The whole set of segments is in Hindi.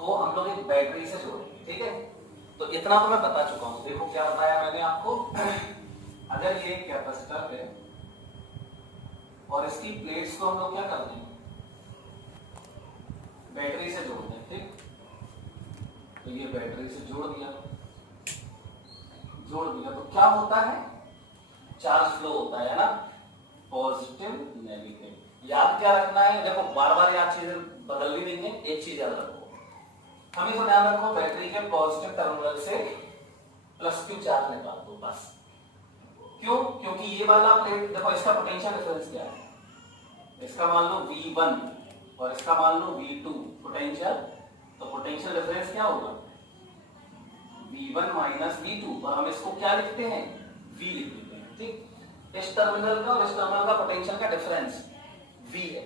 को हम लोग एक बैटरी से जोड़ेंगे, ठीक है। तो इतना तो मैं बता चुका हूं। देखो क्या बताया मैंने आपको, अगर ये कैपेसिटर है और इसकी प्लेट्स को हम लोग क्या कर देंगे, बैटरी से जोड़ दें, ठीक। तो ये बैटरी से जोड़ दिया तो क्या होता है, चार्ज फ्लो होता है ना, पॉजिटिव नेगेटिव। याद क्या रखना है, देखो बार बार याद चीजें बदलनी नहीं है, एक चीज याद रखो, हमेशा ध्यान रखो, बैटरी के पॉजिटिव टर्मिनल से प्लस क्यू चार्ज निकाल दो बस। क्यों? क्योंकि ये वाला प्लेट देखो, इसका पोटेंशियल डिफरेंस क्या है, इसका मान लो V1 और इसका मान लो V2 पोटेंशियल, तो पोटेंशियल डिफरेंस क्या होगा, V1 माइनस V2, और हम इसको क्या लिखते हैं, V लिख देते हैं, ठीक। इस टर्मिनल का और इस टर्मिनल का पोटेंशियल का डिफरेंस V है,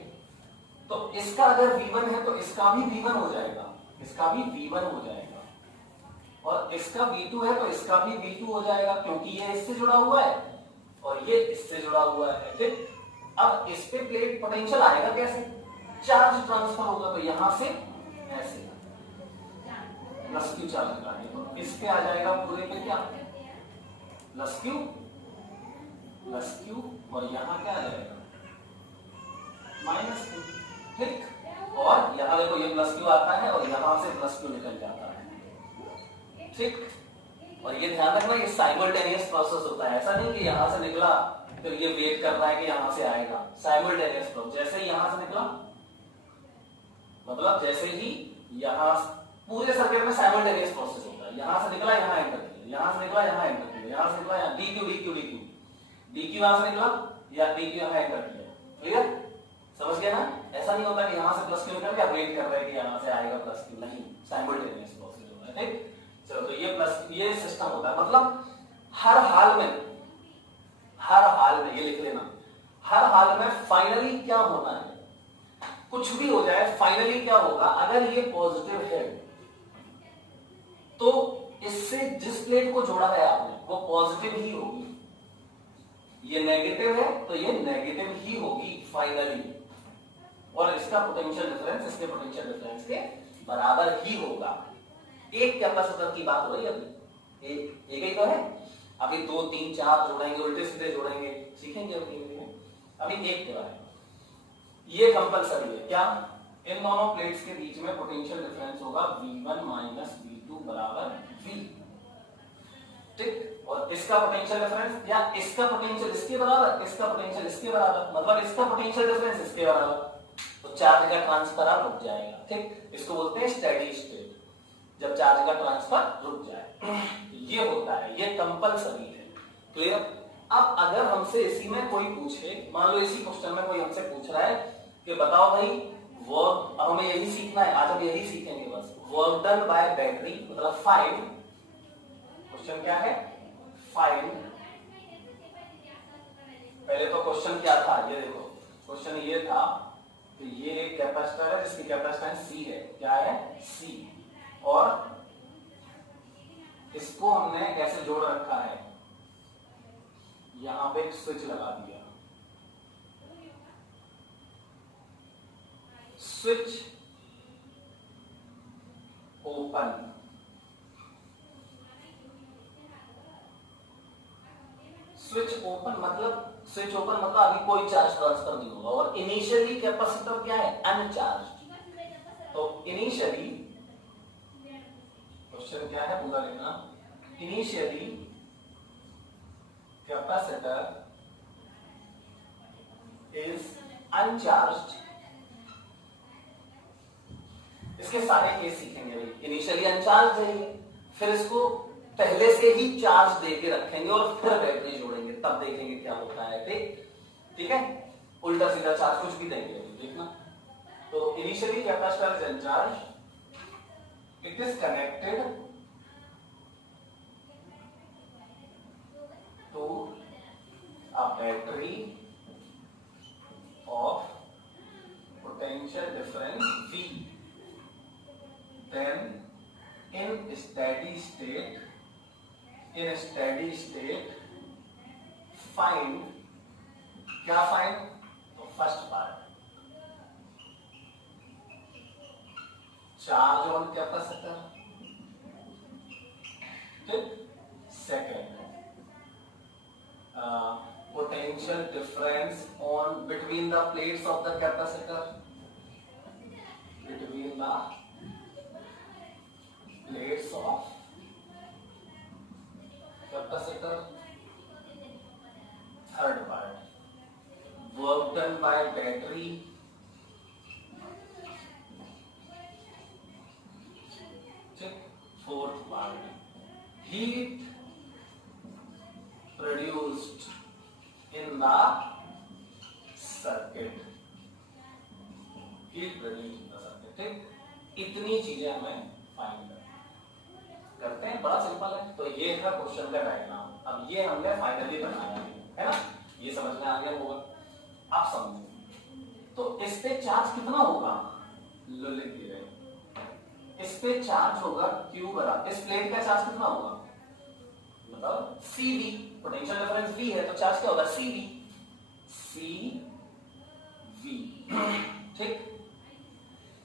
तो इसका अगर V1 है तो इसका भी V1 हो जाएगा, इसका भी V1 हो जाएगा, और इसका V2 है तो इसका भी V2 हो जाएगा, क्योंकि ये इससे जुड़ा हुआ है और ये इससे जुड़ा हुआ है, ठीक। अब इस पे प्लेट पोटेंशियल आएगा कैसे, चार्ज ट्रांसफर होगा, तो यहां से ऐसे प्लस क्यू चार्ज लगाएंगे, तो इस पे आ जाएगा पूरे पे क्या, प्लस क्यू, और यहां क्या आ जाएगा, माइनस क्यू, ठीक। और यहां देखो ये प्लस क्यू आता है और यहां से प्लस क्यू निकल जाता है, ठीक। और ये ध्यान रखना, ये साइमल्टेनियस प्रोसेस होता है, ऐसा नहीं कि यहां से निकला फिर ये वेट कर रहा है कि यहां से आएगा, साइमल्टेनियस प्रोसेस। जैसे ही यहां से निकला, मतलब जैसे ही यहां पूरे सर्किट में साइमल्टेनियस प्रोसेस होता है, यहां से निकला यहां एंटर किया, यहां से निकला यहां एंटर किया, यहां से निकला यहां, डीक्यू यहां से निकला या डीक्यू यहां एंटर किया, क्लियर, समझ गया ना। ऐसा नहीं होता कि यहां से प्लस क्यू निकल गया, वेट कर रहे हैं कि यहां से आएगा प्लस क्यू, नहीं, साइमल्टेनियस प्रोसेस होता है, ठीक। चलो, तो ये प्लस, ये सिस्टम होता है, मतलब हर हाल में ये लिख लेना, हर हाल में फाइनली क्या होना है, कुछ भी हो जाए फाइनली क्या होगा, अगर ये पॉजिटिव है तो इससे जिस प्लेट को जोड़ा है आपने वो पॉजिटिव ही होगी, ये नेगेटिव है तो ये नेगेटिव ही होगी फाइनली, और इसका पोटेंशियल डिफरेंस इसके पोटेंशियल डिफरेंस के बराबर ही होगा। एक कैपेसिटर की बात हो रही है, अभी एक ही तो है, अभी 2 3 4 जोड़ेंगे, उल्टे सीधे जोड़ेंगे, सीखेंगे अभी एक के बारे में। ये कंपलसरी है क्या, इन दोनों प्लेट्स के बीच में पोटेंशियल डिफरेंस होगा V1 माइनस V2 बराबर V, ठीक। और इसका पोटेंशियल डिफरेंस या इसका पोटेंशियल इसके बराबर, इसका पोटेंशियल इसके बराबर, मतलब इसका पोटेंशियल डिफरेंस इसके बराबर, तो चार्ज का ट्रांसफर रुक जाएगा, ठीक। इसको बोलते हैं स्टेडी स्टेट, जब चार्ज का ट्रांसफर रुक जाए, ये होता है, ये कंपलसरी है, क्लियर। अब अगर हमसे इसी में कोई पूछे, मान लो इसी क्वेश्चन में कोई हमसे पूछ रहा है कि बताओ भाई वर्क, अब हमें यही सीखना है, आज हम यही सीखेंगे बस, वर्क डन बाय बैटरी, मतलब फाइंड, क्वेश्चन क्या है, फाइंड, पहले तो क्वेश्चन क्या था, ये देखो क्वेश्चन ये था कि ये एक कैपेसिटर है जिसकी कैपेसिटेंस C है, क्या है, C, और इसको हमने कैसे जोड़ रखा है, यहां पे एक स्विच लगा दिया, स्विच ओपन, स्विच ओपन मतलब अभी कोई चार्ज ट्रांसफर नहीं होगा, और इनिशियली कैपेसिटर क्या है, अनचार्ज, तो इनिशियली क्वेश्चन क्या है पूरा लिखना, इनिशियली कैपेसिटर इज अनचार्ज्ड, इसके सारे केस सीखेंगे भाई, इनिशियली अनचार्ज है, फिर इसको पहले से ही चार्ज देके रखेंगे और फिर बैटरी जोड़ेंगे, तब देखेंगे क्या होता है, ठीक है, उल्टा सीधा चार्ज कुछ भी देंगे, देखना। तो initially capacitor is अनचार्ज, it is connected to a battery of potential difference V, then in steady state find, क्या find, तो first part charge on capacitor, ठीक। Second, potential difference on between the plates of the capacitor, between the plates of capacitor. Third part, work done by battery, check. Fourth part, heat produced in the circuit, heat produced in the circuit, ठीक। इतनी चीजें हमें फाइंड करते हैं, बड़ा सिंपल है। तो ये था क्वेश्चन का डायग्राम। अब ये हमने फाइनली बनाया है ना, ये समझ में आ गया होगा, आप समझो। तो इस पे चार्ज कितना होगा, लो लिख दे रहे, इस पे चार्ज होगा Q बराबर, इस प्लेट का चार्ज कितना होगा, मतलब CV, पोटेंशियल डिफरेंस V है तो चार्ज क्या होगा, CV, ठीक।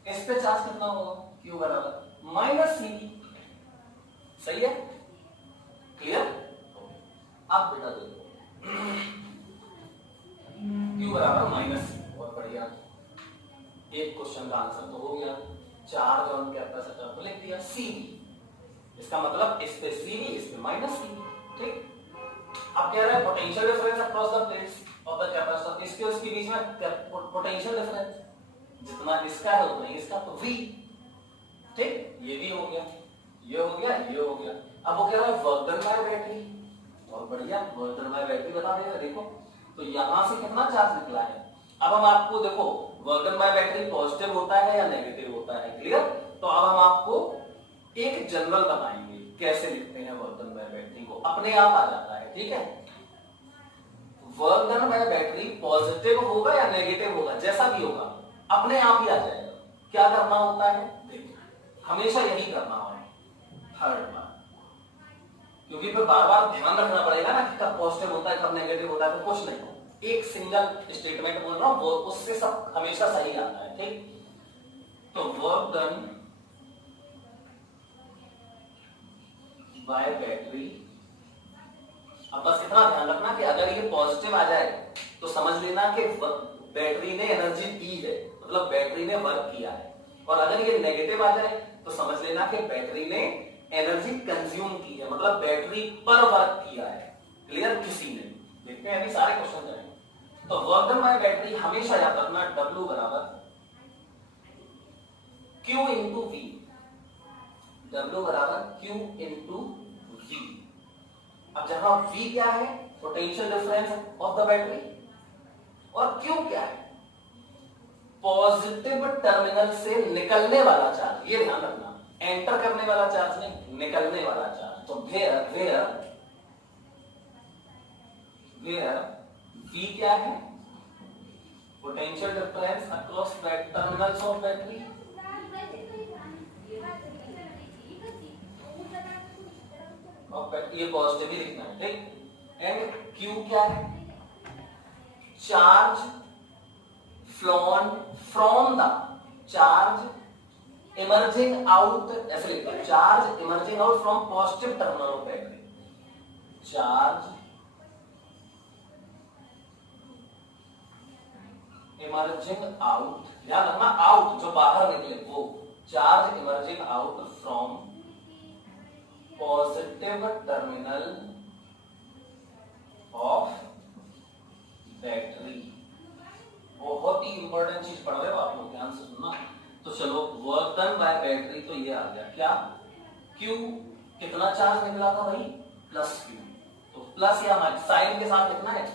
इस पे चार्ज कितना होगा, Q बराबर माइनस CV, सही है, क्लियर। अब बेटा देखो, Q बराबर माइनस CV, बहुत बढ़िया, एक क्वेश्चन का आंसर तो हो गया। चार्ज ऑन कैपेसिटर तो लिख दिया CV, इसका मतलब इस पे CV, इस पे माइनस CV, ठीक। अब कह रहा है potential difference across the plates of the capacitor, इसके और इसके बीच में पोटेंशियल डिफरेंस जितना इसका है उतना इसका, तो V, ठीक। ये भी हो गया, ये हो गया, ये हो गया। अब वो कह रहा है वर्क डन बाय बैटरी, बहुत बढ़िया, वर्क डन बाय बैटरी बता देगा। देखो तो यहां से कितना चार्ज निकला है। अब हम आपको देखो work done by battery positive होता है या नेगेटिव होता है, क्लियर। तो अब हम आपको एक जनरल बनाएंगे, कैसे लिखते हैं वर्क डन बाय बैटरी को, अपने आप आ जाता है, ठीक है। Work done by battery positive होगा या नेगेटिव होगा, जैसा भी होगा अपने आप ही आ जाएगा। क्या करना होता है, देखिए हमेशा यही करना होगा, थर्ड बार, क्योंकि फिर बार बार ध्यान रखना पड़ेगा ना कि कब पॉजिटिव होता है कब नेगेटिव होता है, तो कुछ नहीं, एक सिंगल स्टेटमेंट बोल रहा हूं, वो उससे सब हमेशा सही आता है, ठीक। तो वर्क डन बाय बैटरी, अब बस इतना ध्यान रखना कि अगर ये पॉजिटिव आ जाए तो समझ लेना कि बैटरी ने एनर्जी दी है, मतलब बैटरी ने वर्क किया है, और अगर ये नेगेटिव आ जाए तो समझ लेना कि बैटरी ने एनर्जी कंज्यूम की है, मतलब बैटरी पर वर्क किया है, क्लियर। किसी ने, देखते हैं अभी सारे क्वेश्चन जाएंगे। तो वर्क डन बाय बैटरी हमेशा याद रखना W बराबर Q इंटू V, W बराबर Q इंटू V। अब जहां V क्या है, potential difference of the battery, और Q क्या है, पॉजिटिव टर्मिनल से निकलने वाला चार्ज, ये ध्यान रखना, एंटर करने वाला चार्ज नहीं, निकलने वाला चार्ज। तो वेयर V क्या है, potential difference across terminals of battery, और ये पॉजिटिव ही लिखना है, ठीक। एंड Q क्या है, charge phloem from the, charge emerging out, ऐसे लिखते हैं, charge emerging out from positive terminal of battery, charge emerging out, ध्यान रखना आउट जो बाहर निकले वो, charge emerging out from positive terminal of battery. बहुत ही इंपॉर्टेंट चीज पढ़ रहे हो आप लोग, ध्यान से सुनना। तो चलो वर्क डन बाय बैटरी तो ये आ गया, क्या Q, कितना चार्ज निकला था भाई, प्लस Q, तो प्लस या माइनस साइन के साथ लिखना है,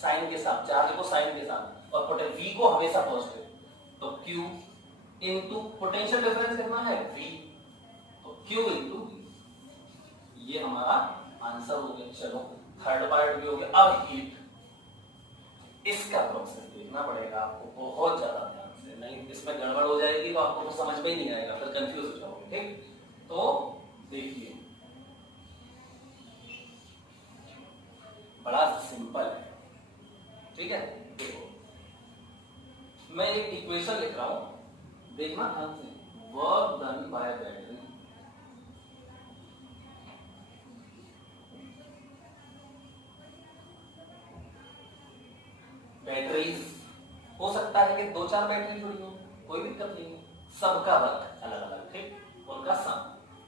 साइन के साथ, चार्ज को साइन के साथ, और V को हमेशा पॉजिटिव, तो Q इंटू पोटेंशियल डिफरेंस कितना है V, तो Q इंटू V, ये हमारा आंसर हो गया। चलो थर्ड पार्ट भी हो गया। अब हीट, इसका प्रोसेस देखना पड़ेगा आपको बहुत ज्यादा ध्यान से, नहीं इसमें गड़बड़ हो जाएगी तो आपको कुछ समझ में ही नहीं आएगा, फिर कंफ्यूज हो जाओगे, ठीक। तो देखिए बड़ा सिंपल है, ठीक है। देखो मैं एक इक्वेशन लिख रहा हूं, देखना ध्यान से, work done by battery batteries हो सकता है कि 2-4 बैटरी जुड़ी हो, कोई दिक्कत नहीं है, सबका वर्क अलग अलग, ठीक, उनका सम,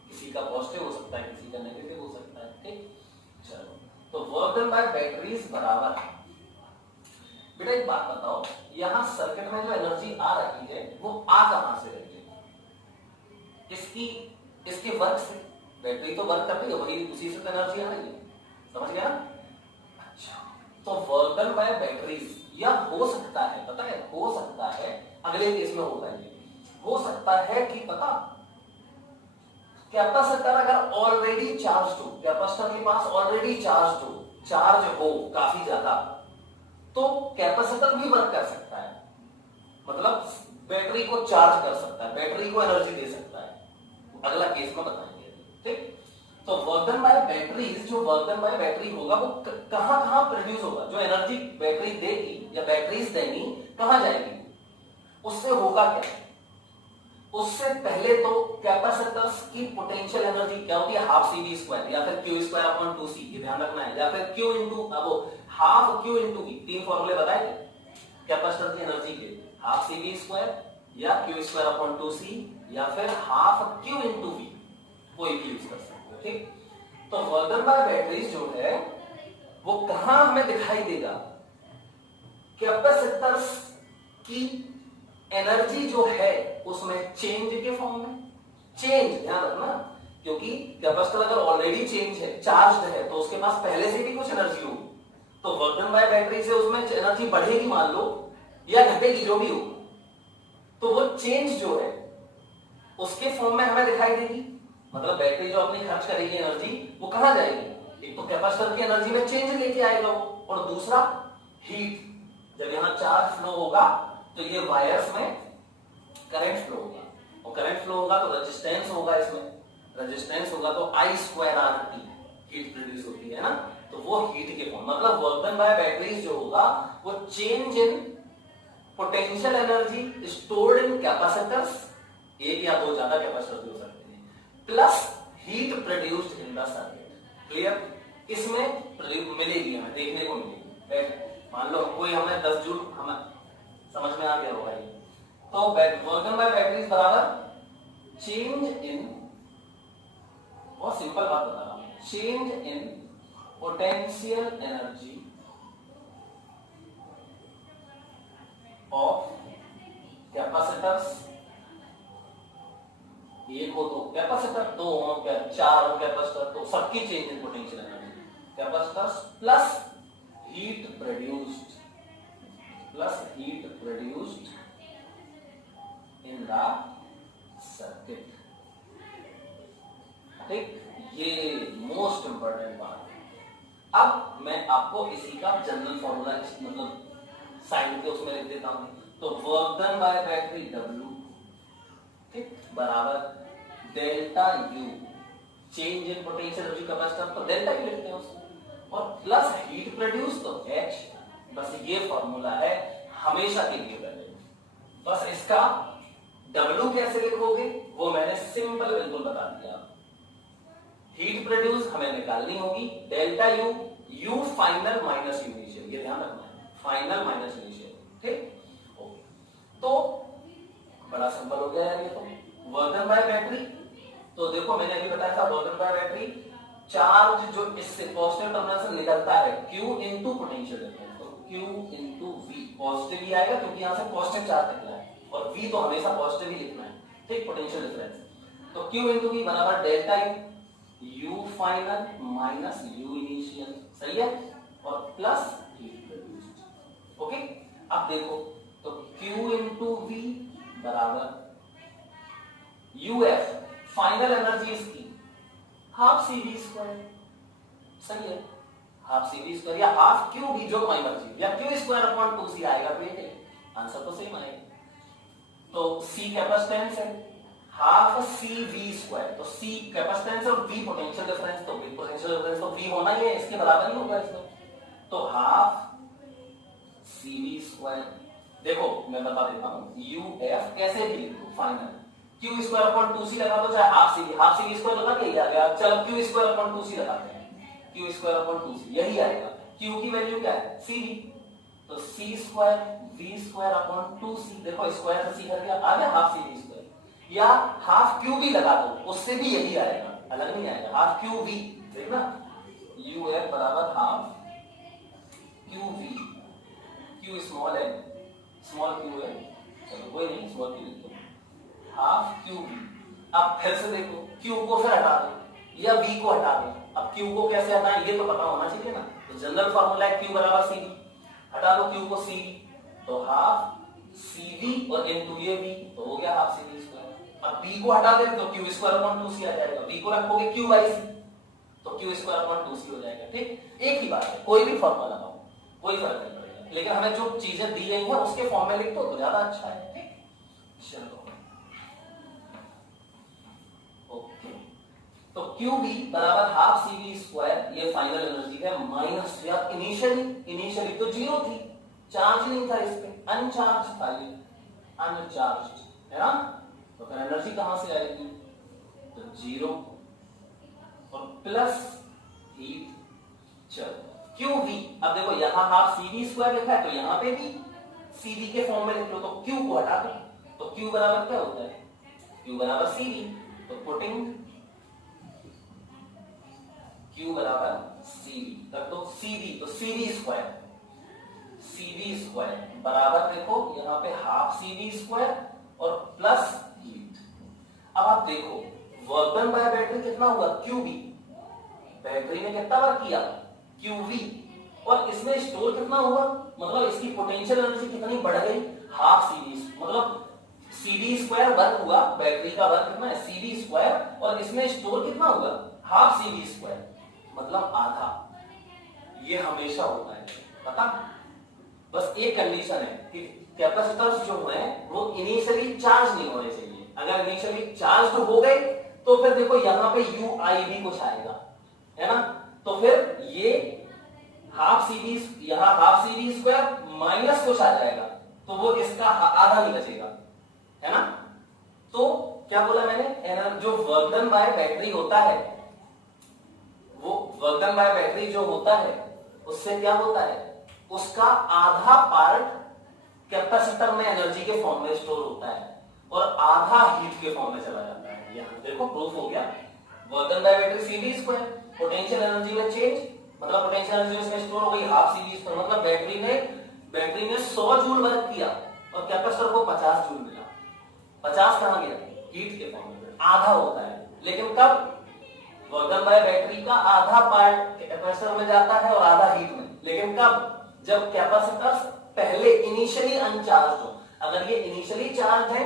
किसी का पॉजिटिव हो सकता है, किसी का नेगेटिव हो सकता है, ठीक। चलो, तो वर्क डन बाय बैटरीज बराबर, बेटा एक बात बताओ, यहां सर्किट में जो एनर्जी आ रही है वो आ कहां से रही है? इसके वर्क से, बैटरी तो वर्क कर रही है, वही उसी से तो एनर्जी आ रही है, समझ गया? अच्छा, तो वर्क डन बाय बैटरीज, या हो सकता है, पता है, हो सकता है अगले केस में होगा ये, हो सकता है कि पता कैपेसिटर अगर ऑलरेडी चार्ज हो, कैपेसिटर के पास ऑलरेडी चार्ज हो काफी ज्यादा, तो कैपेसिटर भी वर्क कर सकता है, मतलब बैटरी को चार्ज कर सकता है, बैटरी को एनर्जी दे सकता है, अगला केस में बताएंगे, ठीक। तो वर्क डन बाय बैटरीज, जो वर्क डन बाय बैटरी होगा वो कहां कहां प्रोड्यूस होगा, जो एनर्जी बैटरी देगी या बैटरीज देंगी कहां जाएगी, उससे होगा क्या? उससे पहले तो कैपेसिटर्स की पोटेंशियल एनर्जी क्या होती है, हाफ सी वी स्क्वायर या फिर क्यू स्क्वायर अपॉन 2c, ये ध्यान रखना है, या फिर क्यू इंटू वो हाफ क्यू इंटू वी, 3 फॉर्मूले बताए थे कैपेसिटर की एनर्जी के, हाफ सी वी स्क्वायर या क्यू स्क्वायर अपॉन 2c या फिर हाफ क्यू इंटू वी, कोई भी यूज कर सकते हो, ठीक। तो वर्क डन बाय बैटरीज जो है वो कहां हमें दिखाई देगा, कैपेसिटर्स की एनर्जी जो है उसमें चेंज के फॉर्म में, चेंज ध्यान रखना, क्योंकि कैपेसिटर अगर ऑलरेडी चेंज है, चार्ज्ड है, तो उसके पास पहले से भी कुछ एनर्जी होगी, तो वर्क डन बाय बैटरी से उसमें एनर्जी बढ़ेगी मान लो या घटेगी, जो भी हो, तो वो चेंज जो है उसके फॉर्म में हमें दिखाई देगी, मतलब बैटरी जो अपनी खर्च करेगी एनर्जी वो कहां जाएगी, एक तो कैपेसिटर की एनर्जी में चेंज लेके आएगा वो, और दूसरा हीट, जब यहां चार्ज फ्लो होगा तो ये वायर्स में करंट फ्लो होगा, और करंट फ्लो होगा तो रेजिस्टेंस होगा, इसमें रेजिस्टेंस होगा तो I square RT heat produce होती है ना, तो वो हीट के फॉर्म, मतलब वर्क डन बाय बैटरीज जो होगा वो change in potential energy stored in capacitors, एक या दो ज्यादा कैपेसिटर हो सकते हैं, plus heat produced in the circuit, clear? इसमें मिलेगी, हमें देखने को मिलेगी, मान लो कोई हमें 10 जूल, हमें समझ में आ गया होगा ये, तो वर्क डन बाय बैटरीज बराबर चेंज इन, बहुत सिंपल बात बता रहा हूं, change in potential energy of capacitors, एक हो तो कैपेसिटर, 2 हो क्या 4 हो कैपेसिटर, तो सबकी change in potential energy capacitors plus heat produced in the circuit, ठीक, ये मोस्ट इंपॉर्टेंट बात है। अब मैं आपको इसी का जनरल फॉर्मूला मतलब साइड के उसमें लिख देता हूं, तो work done by battery W, ठीक, बराबर delta U, change in potential energy capacitor, तो डेल्टा U लिखते हैं उसमें, और प्लस हीट प्रोड्यूस तो H, बस ये फॉर्मूला है हमेशा के लिए वैलिड। बस इसका W कैसे लिखोगे वो मैंने सिंपल बिल्कुल बता दिया, हीट प्रोड्यूस हमें निकालनी होगी, delta U, U final minus U initial, ये ध्यान रखना है, फाइनल माइनस इनिशियल, ठीक, ओके, तो बड़ा सिंपल हो गया यार ये तो। वर्क डन बाय बैटरी, तो देखो मैंने अभी बताया था work done by battery, charge जो इससे पॉजिटिव टर्मिनल से निकलता है Q इनटू पोटेंशियल डिफरेंस, तो Q इनटू V, पॉजिटिव ही आएगा क्योंकि यहां से पॉजिटिव चार्ज निकला है, और V तो हमेशा पॉजिटिव ही लिखना है, ठीक, पोटेंशियल डिफरेंस, तो Q इनटू V बराबर delta U final minus U initial, सही है, और प्लस हीट प्रोड्यूस्ड, ओके। अब देखो तो Q इनटू V बराबर UF, फाइनल एनर्जी इसकी हाफ सी वी स्क्वायर, सही है, हाफ सी वी स्क्वायर या हाफ क्यू वी जो एनर्जी, या क्यू स्क्वायर अपॉन 2c आएगा, तो ये आंसर तो सेम आएगा, तो C कैपेसिटेंस है, हाफ सी वी स्क्वायर, तो C कैपेसिटेंस और V पोटेंशियल डिफरेंस, तो V पोटेंशियल डिफरेंस तो V होना ही है, इसके बराबर ही होगा इसमें, तो हाफ सी वी स्क्वायर, देखो मैं बता देता हूं UF कैसे भी लिखो final, Q square upon 2c लगा दो, चाहे हाफ सी स्क्वायर लगा के, ये आ गया। चलो क्यू स्क्वायर अपॉन 2c लगाते हैं, क्यू स्क्वायर अपॉन 2c यही आएगा। क्यू की वैल्यू क्या है, cv, तो c square v square upon 2c, देखो स्क्वायर से c कर दिया, आ गया हाफ cv स्क्वायर। या हाफ क्यू भी लगा दो, उससे भी यही आएगा, अलग नहीं आएगा, हाफ क्यू v, देखना uf बराबर half Q v, Q small है, स्मॉल क्यू है, चलो कोई नहीं, स्मॉल क्यू लिख दो, हाफ क्यू v। अब फिर से देखो, क्यू को फिर हटा दो या v को हटा दो। अब क्यू को कैसे हटाएं ये तो पता होना चाहिए ना, तो जनरल फार्मूला है क्यू बराबर सी वी, हटा दो क्यू को सी वी, तो हाफ सी वी और इनटू ये v, तो हो गया हाफ सी वी स्क्वायर। अब b को हटा दें तो क्यू स्क्वायर अपॉन 2c आ जाएगा, v को रखोगे क्यू बाई सी, तो क्यू स्क्वायर अपॉन 2c हो जाएगा। ठीक, एक ही बात है, कोई भी फॉर्मूला लगाओ कोई फर्क नहीं पड़ेगा, लेकिन हमें जो चीजें दी गई हैं उसके फॉर्म में लिख दो तो ज्यादा अच्छा है। ठीक, चलो ओके, तो QV बराबर हाफ CV स्क्वायर, ये फाइनल एनर्जी है, माइनस यार इनिशियली तो जीरो थी, चार्ज नहीं था इस पे, अनचार्ज था ये, अनचार्ज है ना, तो फिर एनर्जी कहां से आएगी, तो जीरो और प्लस हीट। चलो QV, अब देखो यहां हाफ CV स्क्वायर लिखा है तो यहां पे भी CV के फॉर्म में लिख लो, तो Q को हटा दो, तो Q बराबर क्या होता है, Q बराबर CV, तो पुटिंग Q बराबर CV रख दो, CV तो CV स्क्वायर बराबर देखो यहाँ पे हाफ CV स्क्वायर और प्लस हीट। अब आप देखो वर्क डन बाय बैटरी कितना हुआ, QV, बैटरी ने कितना वर्क किया QV, और इसमें स्टोर कितना हुआ, मतलब इसकी पोटेंशियल एनर्जी कितनी बढ़ गई, हाफ CV, मतलब CV स्क्वायर वर्क हुआ, बैटरी का वर्क कितना है CV स्क्वायर, और इसमें स्टोर कितना हुआ हाफ CV स्क्वायर, मतलब आधा। ये हमेशा होता है पता, बस एक कंडीशन है कि कैपेसिटर्स जो हैं वो इनिशियली चार्ज नहीं होने चाहिए, अगर इनिशियली चार्ज हो गए तो फिर देखो यहां पे UIV कुछ आएगा, है ना, तो फिर ये हाफ CV, यहां हाफ CV स्क्वायर माइनस कुछ आ जाएगा, तो वो इसका आधा नहीं बचेगा, है ना। तो क्या बोला मैंने, जो वर्क डन बाय बैटरी होता है, वो वर्क डन बाय बैटरी जो होता है उससे क्या होता है, उसका आधा पार्ट कैपेसिटर में एनर्जी के फॉर्म में स्टोर होता है और आधा हीट के फॉर्म में चला जाता है। यहां देखो प्रूफ हो गया, work done by battery CV square, potential energy में चेंज, मतलब पोटेंशियल एनर्जी उसमें स्टोर हो गई हाफ CV स्क्वायर, मतलब बैटरी ने 100 जूल वर्क किया और कैपेसिटर को 50 जूल मिला, 50 कहां गया, हीट के फॉर्म में, आधा होता है। लेकिन कब, वर्क डन बाय बैटरी का आधा पार्ट कैपेसिटर में जाता है और आधा हीट में, लेकिन कब, जब कैपेसिटर पहले इनिशियली अनचार्ज हो, अगर ये इनिशियली चार्ज है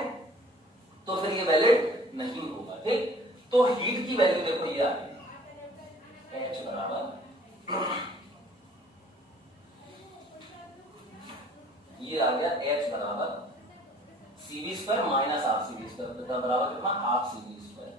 तो फिर ये वैलिड नहीं होगा। ठीक, तो हीट की वैल्यू देखो ये आ गई, H बराबर ये आ गया H बराबर CV square minus half CV square बराबर कितना, हाफ CV स्क्वायर।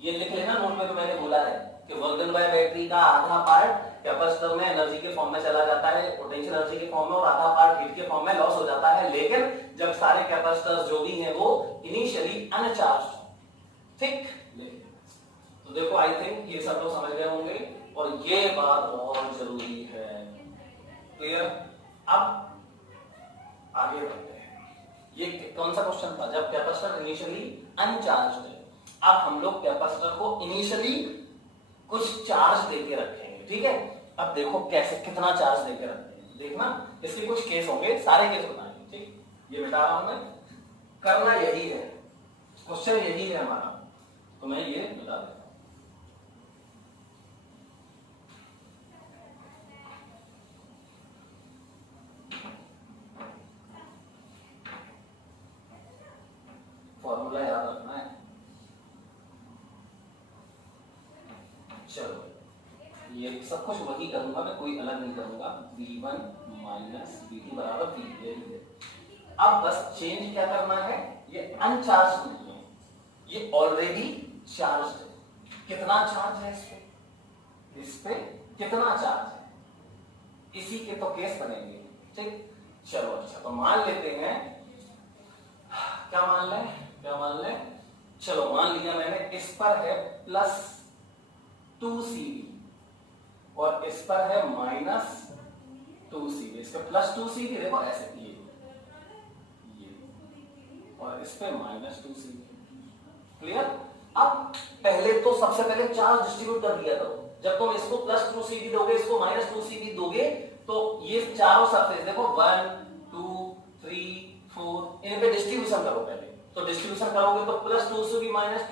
ये लिख लेना नोट में, तो मैंने बोला है कि वर्क डन बाय बैटरी का आधा पार्ट कैपेसिटर में एनर्जी के फॉर्म में चला जाता है, पोटेंशियल एनर्जी के फॉर्म में, और आधा पार्ट हीट के फॉर्म में लॉस हो जाता है, लेकिन जब सारे कैपेसिटर्स जो भी हैं वो इनिशियली अनचार्ज। ठीक, तो देखो आई थिंक ये सब लोग समझ गए होंगे, और ये बात बहुत जरूरी है, क्लियर। अब आगे बढ़ते हैं, ये कौन सा क्वेश्चन था, जब कैपेसिटर इनिशियली अनचार्ज है। अब हम लोग कैपेसिटर को इनिशियली कुछ चार्ज देके रखेंगे, ठीक है। अब देखो कैसे, कितना चार्ज देके रखते हैं, देखना इसके कुछ केस होंगे, सारे केस बताएंगे। ठीक, ये बता रहा हूं मैं, करना यही है, क्वेश्चन यही है हमारा, तो मैं ये बता देता हूं। फॉर्मूला याद रखना है, चलो ये सब कुछ वही करूंगा मैं, कोई अलग नहीं करूंगा, V1 माइनस V2 बराबर V। अब बस चेंज क्या करना है, ये अनचार्ज नहीं है, ये ऑलरेडी चार्ज है। कितना चार्ज है इस पे कितना चार्ज है, इसी के तो केस बनेंगे। ठीक, चलो अच्छा, तो मान लेते हैं, क्या मान लें, चलो मान लिया मैंने इस पर है प्लस 2cv और इस पर है माइनस 2cv। इस पर प्लस 2cv देखो ऐसे ये और इस पे माइनस 2cv। क्लियर? अब पहले तो सबसे पहले चार्ज डिस्ट्रीब्यूट कर दिया करो। जब तुम इसको प्लस 2cv दोगे, इसको माइनस 2cv दोगे, तो ये चारों सरफेस देखो 1 2 3 4 इन पे डिस्ट्रीब्यूशन करो पहले। तो डिस्ट्रीब्यूशन करोगे तो प्लस 2cv माइनस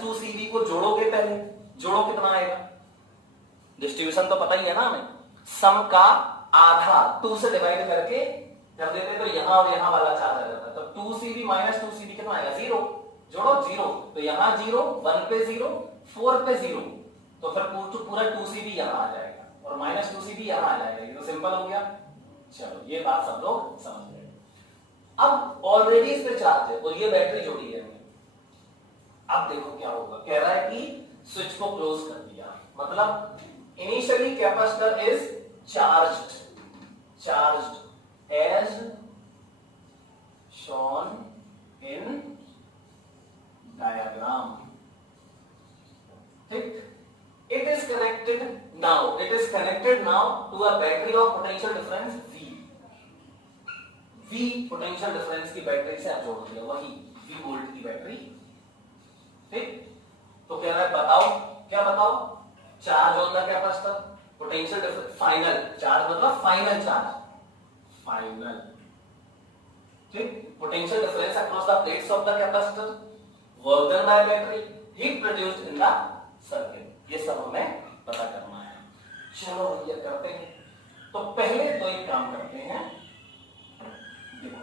2cv को जोड़ोगे पहले। जोड़ो कितना आएगा? डिस्ट्रीब्यूशन तो पता ही है ना हमें। सम का आधा 2 से डिवाइड करके कर देते तो यहां और यहां वाला चार्ज आ जाता। तो 2cv माइनस 2cv कितना आएगा? 0। जोड़ो 0, तो यहां 0, 1 पे 0, 4 पे 0, तो फिर पूरा 2cv यहां आ जाएगा और माइनस 2cv यहां आ जाएगा। ये तो सिंपल हो गया। चलो ये बात सब लोग समझ गए। अब ऑलरेडी इस पे चार्ज है और ये बैटरी जोड़ी है। अब देखो क्या होगा। कह रहा है कि स्विच को क्लोज कर दिया, मतलब initially capacitor is charged as shown in diagram. ठीक? It is connected now to a battery of potential difference V potential difference की बैटरी से आप जोड़ दिया, वही V वोल्ट की बैटरी। ठीक? तो कह रहा है बताओ, क्या बताओ? Charge on the capacitor, potential difference, final charge मतलब फाइनल चार्ज, फाइनल। ठीक? Potential difference across the plates of the capacitor, work done by battery, heat produced in the circuit. ये सब हमें पता करना है। चलो भैया करते हैं। तो पहले तो एक काम करते हैं, देखो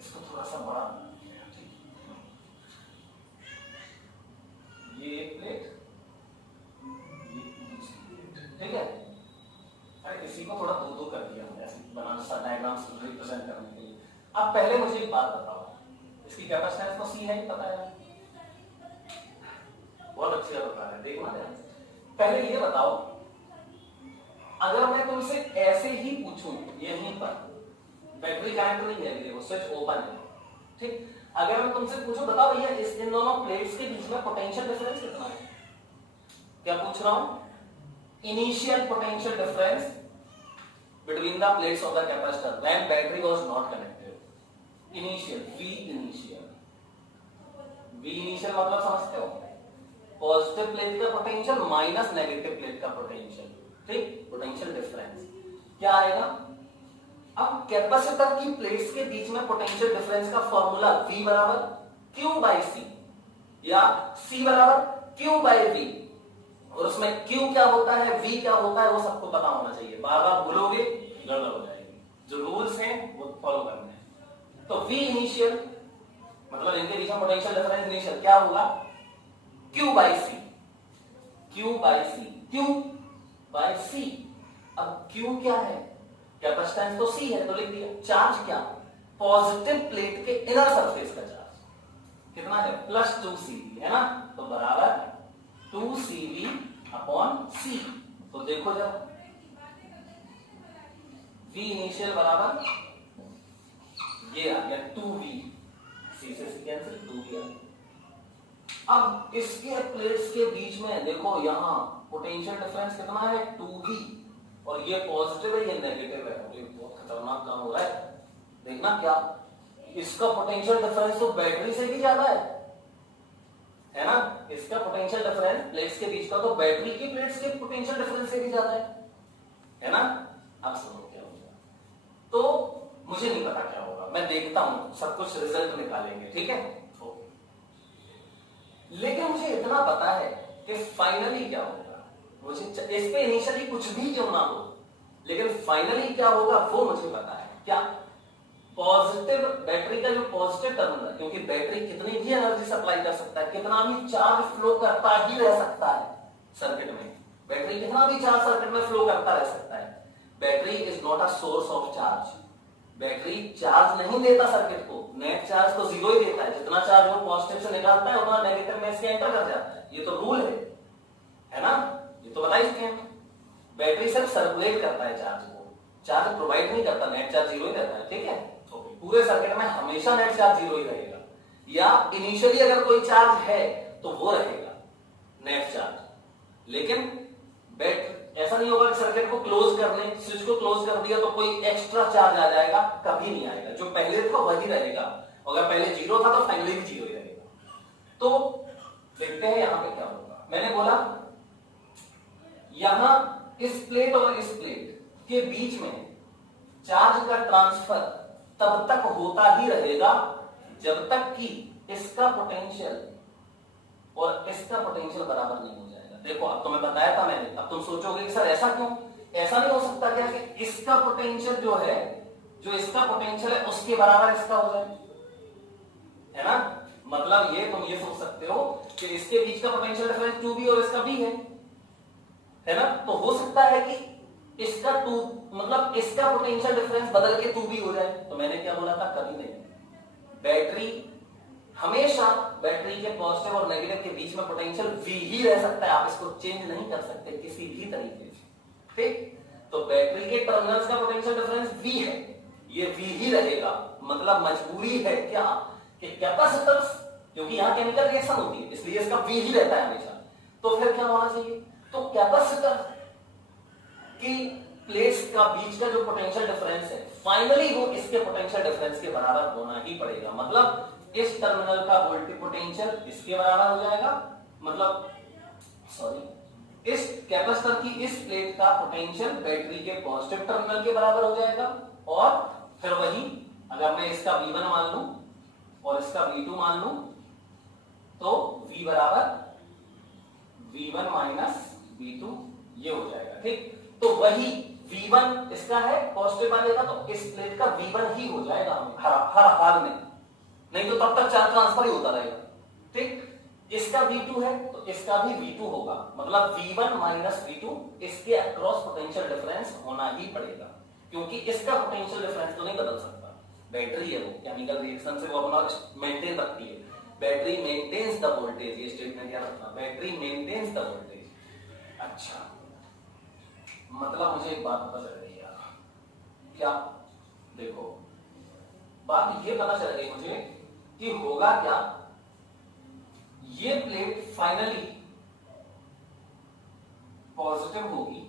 इसको थोड़ा सा बड़ा, ये एक प्लेट, ये दूसरी प्लेट। ठीक है? अरे इसी को थोड़ा दो कर दिया हमने, ऐसे बनाना सा डायग्राम रिप्रेजेंट करने के लिए। अब पहले मुझे एक बात बताओ, इसकी कैपेसिटेंस तो C है ही, पता है, बहुत अच्छी बता रहे, देखो ना। पहले ये बताओ, अगर मैं तुमसे ऐसे ही पूछूं, यहीं पर बैटरी कनेक्ट नहीं है, देखो स्विच ओपन है। ठीक? अगर मैं तुमसे पूछूं बताओ भैया इन दोनों प्लेट्स के बीच में पोटेंशियल डिफरेंस कितना है? क्या पूछ रहा हूं? Initial potential difference between the plates of the capacitor when battery was not connected. Initial V initial मतलब समझते हो? पॉजिटिव प्लेट का पोटेंशियल माइनस नेगेटिव प्लेट का पोटेंशियल। ठीक? पोटेंशियल डिफरेंस क्या आएगा? अब कैपेसिटर की प्लेट्स के बीच में पोटेंशियल डिफरेंस का फॉर्मूला V बराबर Q बाई C या C बराबर Q बाई V, और उसमें Q क्या होता है, V क्या होता है, वो सबको पता होना चाहिए। बार बार भूलोगे गड़बड़ हो जाएगी। जो रूल्स हैं वो फॉलो करने हैं। तो V इनिशियल मतलब इनके बीच में पोटेंशियल डिफरेंस इनिशियल क्या होगा? Q by C, Q by C, Q by C। अब Q क्या है? कैपेसिटेंस तो C है, तो लिख दिया। चार्ज क्या? पॉजिटिव प्लेट के इनर सरफेस का चार्ज कितना है? प्लस 2cv है ना, तो बराबर 2cv अपॉन C। तो देखो जब V इनिशियल बराबर ये आ गया 2v, C से C कैंसिल, 2v आ गया। अब इसके प्लेट्स के बीच में देखो यहां पोटेंशियल डिफरेंस कितना है? 2v, और ये पॉजिटिव है ये नेगेटिव है। ये बहुत खतरनाक काम हो रहा है। देखना क्या, इसका पोटेंशियल डिफरेंस तो बैटरी से भी ज्यादा है ना? इसका पोटेंशियल डिफरेंस प्लेट्स के बीच का तो बैटरी की प्लेट्स के पोटेंशियल डिफरेंस से भी ज्यादा है ना? अब सुनो क्या होगा। तो मुझे नहीं पता क्या होगा, मैं देखता हूं, सब कुछ रिजल्ट निकालेंगे। ठीक है? लेकिन मुझे इतना पता है कि फाइनली क्या होगा। मुझे इस पे इनिशियली कुछ भी क्यों ना हो, लेकिन फाइनली क्या होगा वो मुझे पता है। क्या? पॉजिटिव बैटरी का जो पॉजिटिव टर्मिनल, क्योंकि बैटरी कितनी भी एनर्जी सप्लाई कर सकता है, कितना भी चार्ज फ्लो करता ही रह सकता है सर्किट में। बैटरी कितना भी चार्ज सर्किट में फ्लो करता रह सकता है। Battery is not a source of charge. Battery charge नहीं देता सर्किट को, नेट चार्ज तो जीरो ही देता है। जितना चार्ज वो पॉजिटिव से निकालता है उतना नेगेटिव में इसके एंटर कर जाता है। ये तो रूल है ना? ये तो बताइए इसके। बैटरी सिर्फ सर्कुलेट करता है चार्ज को, चार्ज प्रोवाइड नहीं करता, नेट चार्ज जीरो ही रहता है। ठीक है? ओके, पूरे सर्किट में हमेशा नेट चार्ज 0 ही रहेगा, या इनिशियली अगर कोई चार्ज है तो वो रहेगा नेट चार्ज। लेकिन ऐसा नहीं होगा कि सर्किट को क्लोज करने, स्विच को क्लोज कर दिया तो कोई एक्स्ट्रा चार्ज आ जाएगा, कभी नहीं आएगा। जो पहले था वही रहेगा, अगर पहले 0 था तो फाइनली भी 0 ही रहेगा। तो देखते हैं यहां पे क्या होगा। मैंने बोला यहां इस प्लेट और इस प्लेट के बीच में चार्ज का ट्रांसफर तब तक होता ही रहेगा जब तक कि इसका पोटेंशियल और इसका पोटेंशियल बराबर नहीं हो जाएगा। देखो अब तुम्हें बताया था मैंने, अब तुम सोचोगे कि सर ऐसा क्यों? ऐसा नहीं हो सकता क्या कि इसका पोटेंशियल जो है, जो इसका पोटेंशियल है उसके बराबर इसका हो जाए, है ना? मतलब ये तुम ये सोच सकते हो कि इसके बीच का पोटेंशियल डिफरेंस 2b और इसका b है ना? तो हो सकता है कि इसका 2 मतलब इसका पोटेंशियल डिफरेंस बदल के 2b हो जाए। तो मैंने क्या बोला था, कभी नहीं। बैटरी हमेशा, बैटरी के पॉजिटिव और नेगेटिव के बीच में पोटेंशियल v ही रह सकता है, आप इसको चेंज नहीं कर सकते किसी भी तरीके से, ठीक? तो बैटरी के टर्मिनल्स का पोटेंशियल डिफरेंस v है, ये v ही रहेगा। मतलब मजबूरी है क्या कि कैपेसिटर्स, क्योंकि यहां केमिकल रिएक्शन होती है इसलिए इसका v ही रहता है हमेशा। तो फिर क्या होना चाहिए? तो कैपेसिटर की प्लेट्स का बीच का जो पोटेंशियल डिफरेंस है फाइनली वो इसके पोटेंशियल डिफरेंस के बराबर होना ही पड़ेगा। मतलब इस टर्मिनल का वोल्टेज पोटेंशियल इसके बराबर हो जाएगा, मतलब सॉरी इस कैपेसिटर की इस प्लेट का पोटेंशियल बैटरी के पॉजिटिव टर्मिनल के बराबर हो जाएगा। और फिर वही अगर मैं इसका V1 मान लूं और इसका V2 मान लूं तो V बराबर V1 माइनस V2 ये हो जाएगा, ठीक? तो वही V1 इसका है पॉजिटिव वाले का, तो इस प्लेट का V1 ही हो जाएगा हर हाल में, नहीं तो तब तक चार्ज ट्रांसफर ही होता रहेगा, ठीक? इसका V2 है तो इसका भी V2 होगा, मतलब V1 माइनस V2 इसके अक्रॉस पोटेंशियल डिफरेंस होना ही पड़ेगा, क्योंकि इसका पोटेंशियल डिफरेंस तो नहीं बदल सकता। बैटरी है वो, केमिकल रिएक्शन से वो अपना मेंटेन रखती है। बैटरी मेंटेन्स द वोल्टेज, ये स्टेटमेंट याद रखना, बैटरी मेंटेन्स द वोल्टेज। अच्छा, मतलब मुझे एक बात पता चल गई यार, क्या? देखो बात ये पता चल गई मुझे कि होगा क्या, ये प्लेट फाइनली पॉजिटिव होगी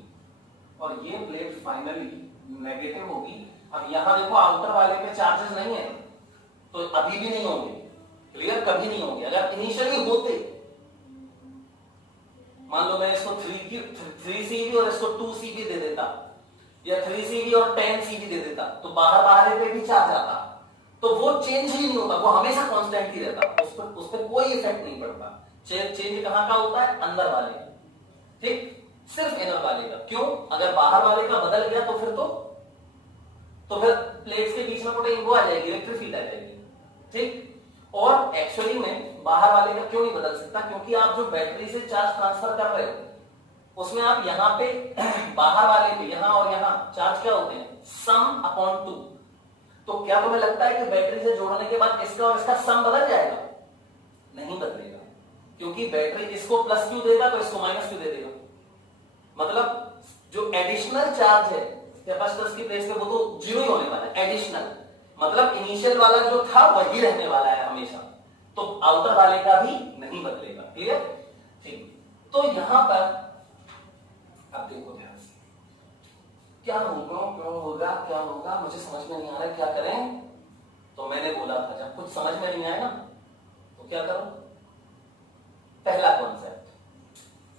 और ये प्लेट फाइनली नेगेटिव होगी। अब यहां देखो आउटर वाले पे चार्जेस नहीं है तो अभी भी नहीं होंगे, क्लियर? कभी नहीं होंगे। अगर इनिशियली होते, मान लो मैं इसको 3cb और इसको 2cb दे देता, या 3cb और 10cb दे देता, तो बाहर वाले पे भी चार्ज आता, तो वो चेंज ही नहीं होता, वो हमेशा कांस्टेंट ही रहता, उस पर कोई इफेक्ट नहीं पड़ता। चेंज कहां का होता है? अंदर वाले का, ठीक? सिर्फ इनर वाले का। क्यों? अगर बाहर वाले का बदल गया तो फिर प्लेट्स के बीच में पोटेंशियल वो आ जाएगी, इलेक्ट्रिक फील्ड आ जाएगी, ठीक? और एक्चुअली में बाहर वाले का क्यों नहीं बदल सकता? क्योंकि आप जो बैटरी से चार्ज ट्रांसफर कर रहे हो उसमें आप यहां पे बाहर वाले पे यहां और यहां चार्ज क्या होते हैं? सम अपॉन 2। तो क्या तुम्हें लगता है कि बैटरी से जोड़ने के बाद इसका और इसका सम बदल जाएगा? नहीं बदलेगा, क्योंकि बैटरी इसको प्लस क्यू देगा तो इसको माइनस क्यू दे देगा। मतलब जो एडिशनल चार्ज है कैपेसिटर्स की प्लेट्स पे वो तो 0 ही होने वाला है, एडिशनल। मतलब इनिशियल वाला जो था वही रहने वाला है हमेशा, तो आउटर वाले का भी नहीं बदलेगा, क्लियर? ठीक। तो यहां पर अब देखो ध्यान से, क्या होगा क्या होगा मुझे समझ में नहीं आ रहा है, क्या करें? तो मैंने बोला था जब कुछ समझ में नहीं आए ना तो क्या करो? पहला कॉन्सेप्ट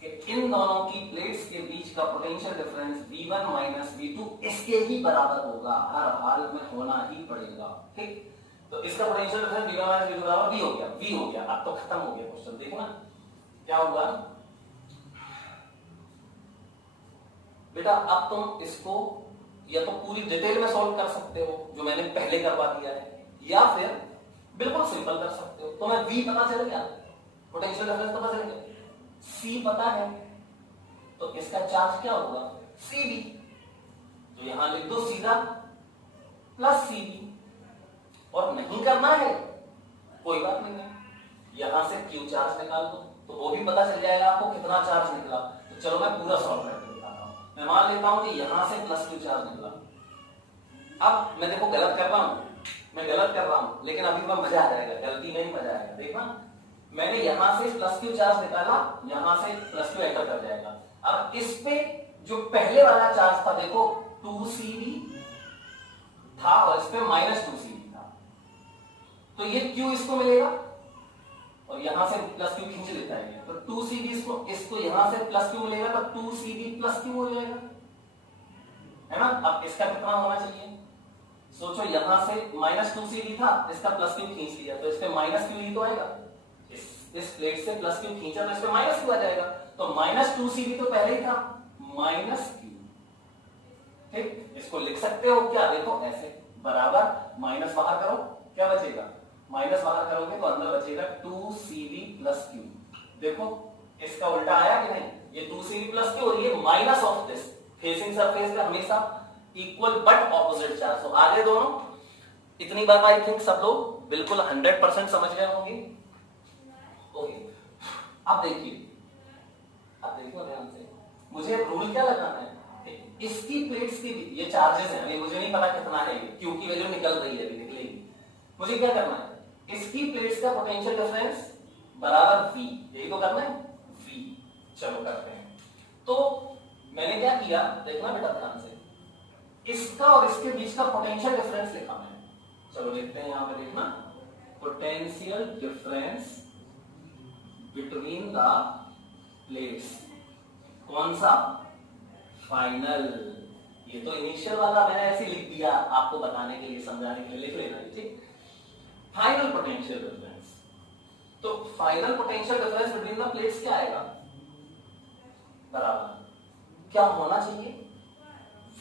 कि इन दोनों की प्लेट्स के बीच का potential difference V1 minus V2 इसके ही बराबर होगा, हर हाल में होना ही पड़ेगा, ठीक? तो इसका potential difference V1 minus V2 बराबर V हो गया, V हो गया। अब तो खत्म हो गया क्वेश्चन, देखो ना क्या होगा बेटा। अब तुम इसको या तो पूरी डिटेल में सॉल्व कर सकते हो जो मैंने पहले करवा दिया है, या फिर बिल्कुल सिंपल कर सकते हो। तुम्हें V पता चल गया, पोटेंशियल डिफरेंस पता चल गया, C पता है, तो इसका चार्ज क्या होगा? Cb। तो यहां लिख दो सीधा प्लस Cb, और नहीं करना है कोई बात नहीं है, यहां से Q चार्ज निकाल दो तो वो भी पता चल जाएगा आपको कितना चार्ज निकला। तो चलो मैं पूरा सॉल्व करके दिखाता हूं। मैं मान लेता हूं कि यहां से प्लस Q चार्ज निकला। अब मैं देखो गलत कर रहा हूं, मैं गलत कर रहा हूं लेकिन अभी मैं मजा आ जाएगा, गलती में ही मजा आएगा। देखना मैंने यहां से प्लस क्यू चार्ज निकाला, यहां से प्लस क्यू एंटर कर जाएगा। अब इस पे जो पहले वाला चार्ज था देखो 2cv था और इस पे -2cv था, तो ये क्यू इसको मिलेगा और यहां से प्लस क्यू खींच लेता है, तो 2cv इसको यहां से प्लस क्यू मिलेगा तो 2cv प्लस क्यू हो जाएगा, है ना। अब इसका कितना होना चाहिए सोचो, यहां से -2cv था, इसका प्लस क्यू खींच लिया तो इस पे -q ही तो आएगा, इस प्लेट से प्लस क्यू खींचा तो इस पे -q आ जाएगा, तो -2cv तो पहले ही था -q, ठीक। इसको लिख सकते हो क्या, देखो ऐसे बराबर माइनस बाहर करो क्या बचेगा, माइनस बाहर करोगे तो अंदर बचेगा 2cv प्लस q। देखो इसका उल्टा आया कि नहीं, ये 2cv प्लस q और ये minus of this, facing surface का हमेशा इक्वल बट ऑपोजिट चार्ज, तो आगे दोनों। इतनी बात आई थिंक सब लोग बिल्कुल 100% समझ गए होंगे। ओके अब देखिए, अब देखो ध्यान से, मुझे रूल क्या लगाना है, इसकी प्लेट्स की ये चार्जेस हैं, अभी मुझे नहीं पता कितना है, क्यू की वैल्यू निकल रही है, अभी निकलेगी। मुझे क्या करना है, इसकी प्लेट्स का पोटेंशियल डिफरेंस बराबर v, यही तो करना है v। चलो करते हैं। तो मैंने क्या किया देखना बेटा ध्यान से, इसका और इसके बीच का पोटेंशियल डिफरेंस लिखा मैंने, चलो लिखते हैं यहां पे, देखना potential difference between the plates, कौन सा, फाइनल। ये तो इनिशियल वाला मैंने ऐसे लिख दिया आपको बताने के लिए, समझाने के लिए, लिख लेना ठीक। फाइनल पोटेंशियल डिफरेंस, तो final potential difference between the plates क्या आएगा, बराबर क्या होना चाहिए v,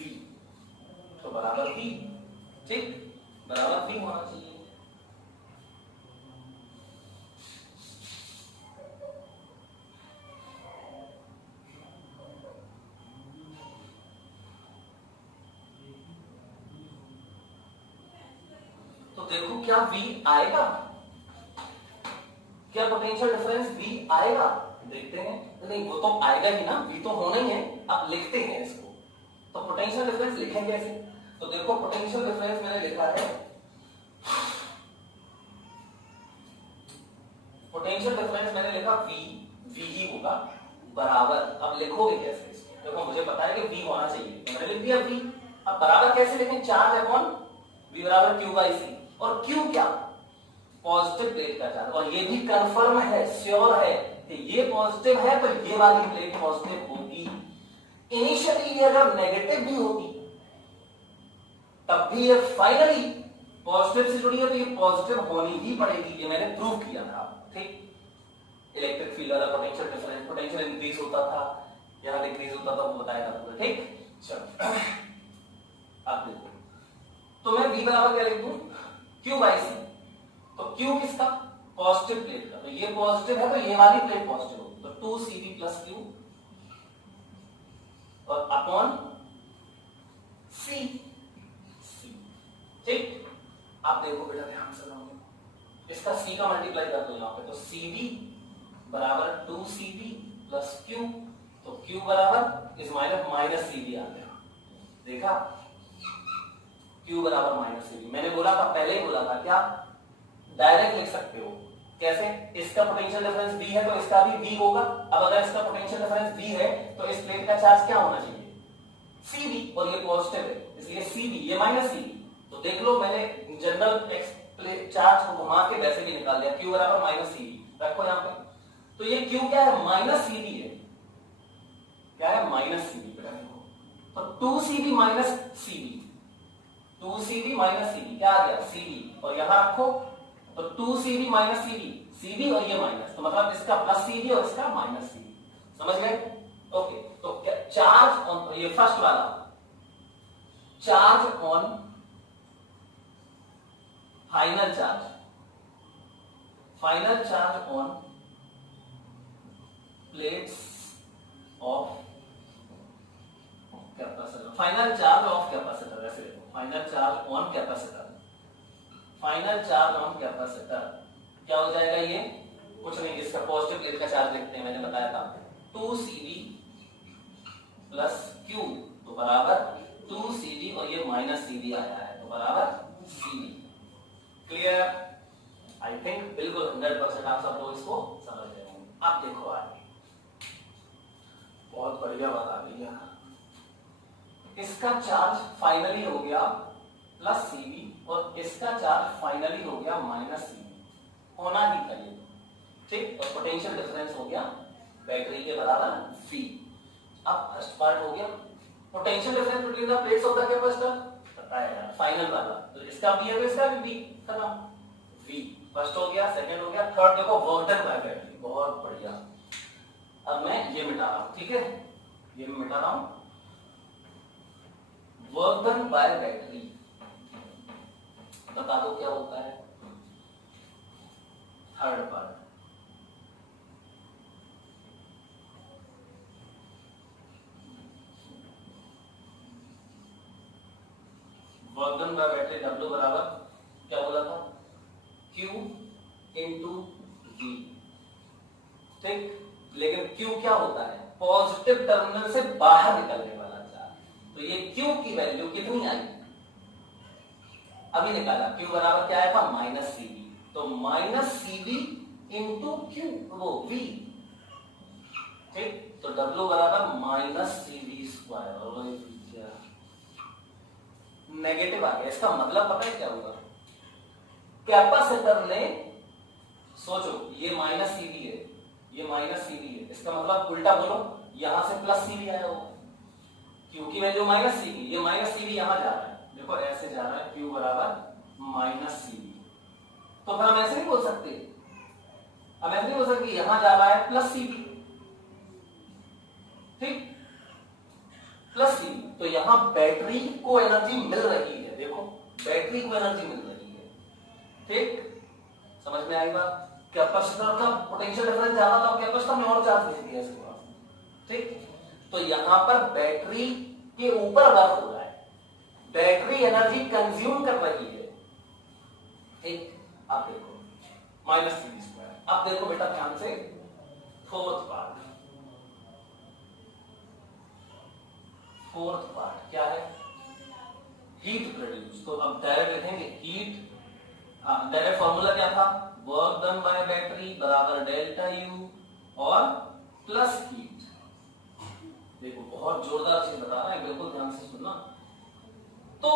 तो बराबर v, ठीक, बराबर v होना चाहिए। तो देखो क्या v आएगा, क्या पोटेंशियल डिफरेंस v आएगा, देखते हैं। नहीं वो तो आएगा ही ना, v तो होना ही है। अब लिखते हैं इसको, तो पोटेंशियल डिफरेंस लिखें कैसे, तो देखो पोटेंशियल डिफरेंस मैंने लिखा है, पोटेंशियल डिफरेंस मैंने लिखा v, v ही होगा बराबर, अब लिखोगे कैसे इसको, देखो मुझे पता है कि v होना चाहिए तो मैंने लिख दिया v। अब बराबर कैसे लिखें, चार्ज अपॉन v बराबर q बाई c, और q क्या, पॉजिटिव प्लेट का चार्ज, और ये भी कंफर्म है, श्योर है कि ये पॉजिटिव है तो ये वाली प्लेट पॉजिटिव होगी। इनिशियली ये अगर नेगेटिव भी होती तब भी ये फाइनली पॉजिटिव से जुड़ी है, तो ये पॉजिटिव होनी ही पड़ेगी, ये मैंने प्रूव किया था, ठीक। इलेक्ट्रिक फील्ड वाला पोटेंशियल डिफरेंस, पोटेंशियल इंक्रीज होता था, यहां डिक्रीज होता था, वो बताया था पूरा, ठीक। चलो अब देखो, तो मैं v बराबर क्या लिख दूं, q बाई c, तो q किसका, पॉजिटिव प्लेट का, तो ये पॉजिटिव है तो ये वाली प्लेट पॉजिटिव होगी, तो 2cv प्लस q और अपॉन c, ठीक। आप देखो बेटा ध्यान से समझो, इसका c का मल्टीप्लाई कर दो यहां पे, तो cv बराबर 2cv प्लस q, तो q बराबर इस माइनस cv आ गया, देखा, q बराबर -cv। मैंने बोला था, पहले ही बोला था, क्या डायरेक्ट लिख सकते हो, कैसे, इसका पोटेंशियल डिफरेंस v है तो इसका भी v होगा। अब अगर इसका पोटेंशियल डिफरेंस v है तो इस प्लेट का चार्ज क्या होना चाहिए, cv, और ये पॉजिटिव है इसलिए cv, ये -cv, तो देख लो मैंने जनरल चार्ज को घुमा के वैसे भी निकाल दिया, q बराबर -cv रखो यहां पे, तो ये q क्या है, -cv है, क्या है, -cv, तो 2cv -cv, 2cv -cv क्या आ गया, cv, और यहां रखो तो 2cv -cv, cv और ये माइनस, तो मतलब इसका प्लस cv और इसका माइनस cv, समझ गए। ओके, तो क्या चार्ज ऑन, ये फर्स्ट वाला charge on final charge on plates of capacitor, final charge of capacitor, ऐसे final charge on capacitor, final charge on capacitor क्या हो जाएगा, ये कुछ नहीं, इसका पॉजिटिव प्लेट का चार्ज लिखते हैं, मैंने बताया था 2cv प्लस q, तो बराबर 2cv और ये -cv आया है, तो बराबर cv, क्लियर? आई थिंक बिल्कुल 100% आप सब लोग इसको समझ रहे होंगे। अब देखो आगे, बहुत बढ़िया बात आ गई है। इसका चार्ज फाइनली हो गया प्लस सीबी और इसका चार्ज फाइनली हो गया माइनस सीबी, होना ही चाहिए, ठीक। और पोटेंशियल डिफरेंस हो गया बैटरी के बराबर V। अब फर्स्ट पार्ट हो गया, potential difference between the plates of the capacitor, पता है यार फाइनल वाला, तो इसका भी है तो इसका भी V, खत्म। V फर्स्ट हो गया, सेकंड हो गया, थर्ड देखो वर्क डन बाय बैटरी, बहुत बढ़िया। अब मैं ये मिटा रहा हूं, ठीक है, ये मैं मिटा रहा हूं, वर्क डन बाय बैटरी, बता दो क्या होता है third part. Work done by battery W बराबर क्या बोला था, Q इंटू V, ठीक। लेकिन Q क्या होता है, पॉजिटिव टर्मिनल से बाहर निकलने वाला चार्ज, तो ये Q की वैल्यू कितनी आई, अभी निकाला, Q बराबर क्या आया था माइनस सीबी, तो माइनस सीबी इंटू Q वो V, ठीक। तो W बराबर माइनस सीबी स्क्वायर, नेगेटिव आ गया। इसका मतलब पता है क्या होगा, कैपेसिटर ने, सोचो ये माइनस सीबी है, ये माइनस सीबी है, इसका मतलब उल्टा बोलो, यहां से प्लस सीबी आया होगा, क्योंकि वैल्यू माइनस सीबी, ये माइनस सीबी यहां जा रहा है, देखो ऐसे जा रहा है, Q बराबर माइनस सीबी, तो फिर हम ऐसे नहीं बोल सकते, हम ऐसे नहीं बोल सकते यहां जा रहा है प्लस सीबी, ठीक, प्लस सीबी, तो यहां बैटरी को एनर्जी मिल रही है, देखो बैटरी को एनर्जी मिल रही है, ठीक, समझ में आई बात। कैपेसिटर का पोटेंशियल डिफरेंस ज्यादा था, कैपेसिटर ने और चार्ज दे दिया इसको, ठीक। तो यहां पर बैटरी के ऊपर वर्क हो रहा है, बैटरी एनर्जी कंज्यूम कर रही है, ठीक। अब देखो माइनस सीबी स्क्वायर, अब देखो बेटा ध्यान से फोर्थ पार्ट, फोर्थ पार्ट क्या है, हीट प्रोड्यूस, तो अब डायरेक्ट लिखेंगे हीट, डायरेक्ट फॉर्मूला क्या था, वर्क डन बाय बैटरी बराबर डेल्टा यू और प्लस हीट, देखो बहुत जोरदार चीज बता रहा है, बिल्कुल ध्यान से सुनना। तो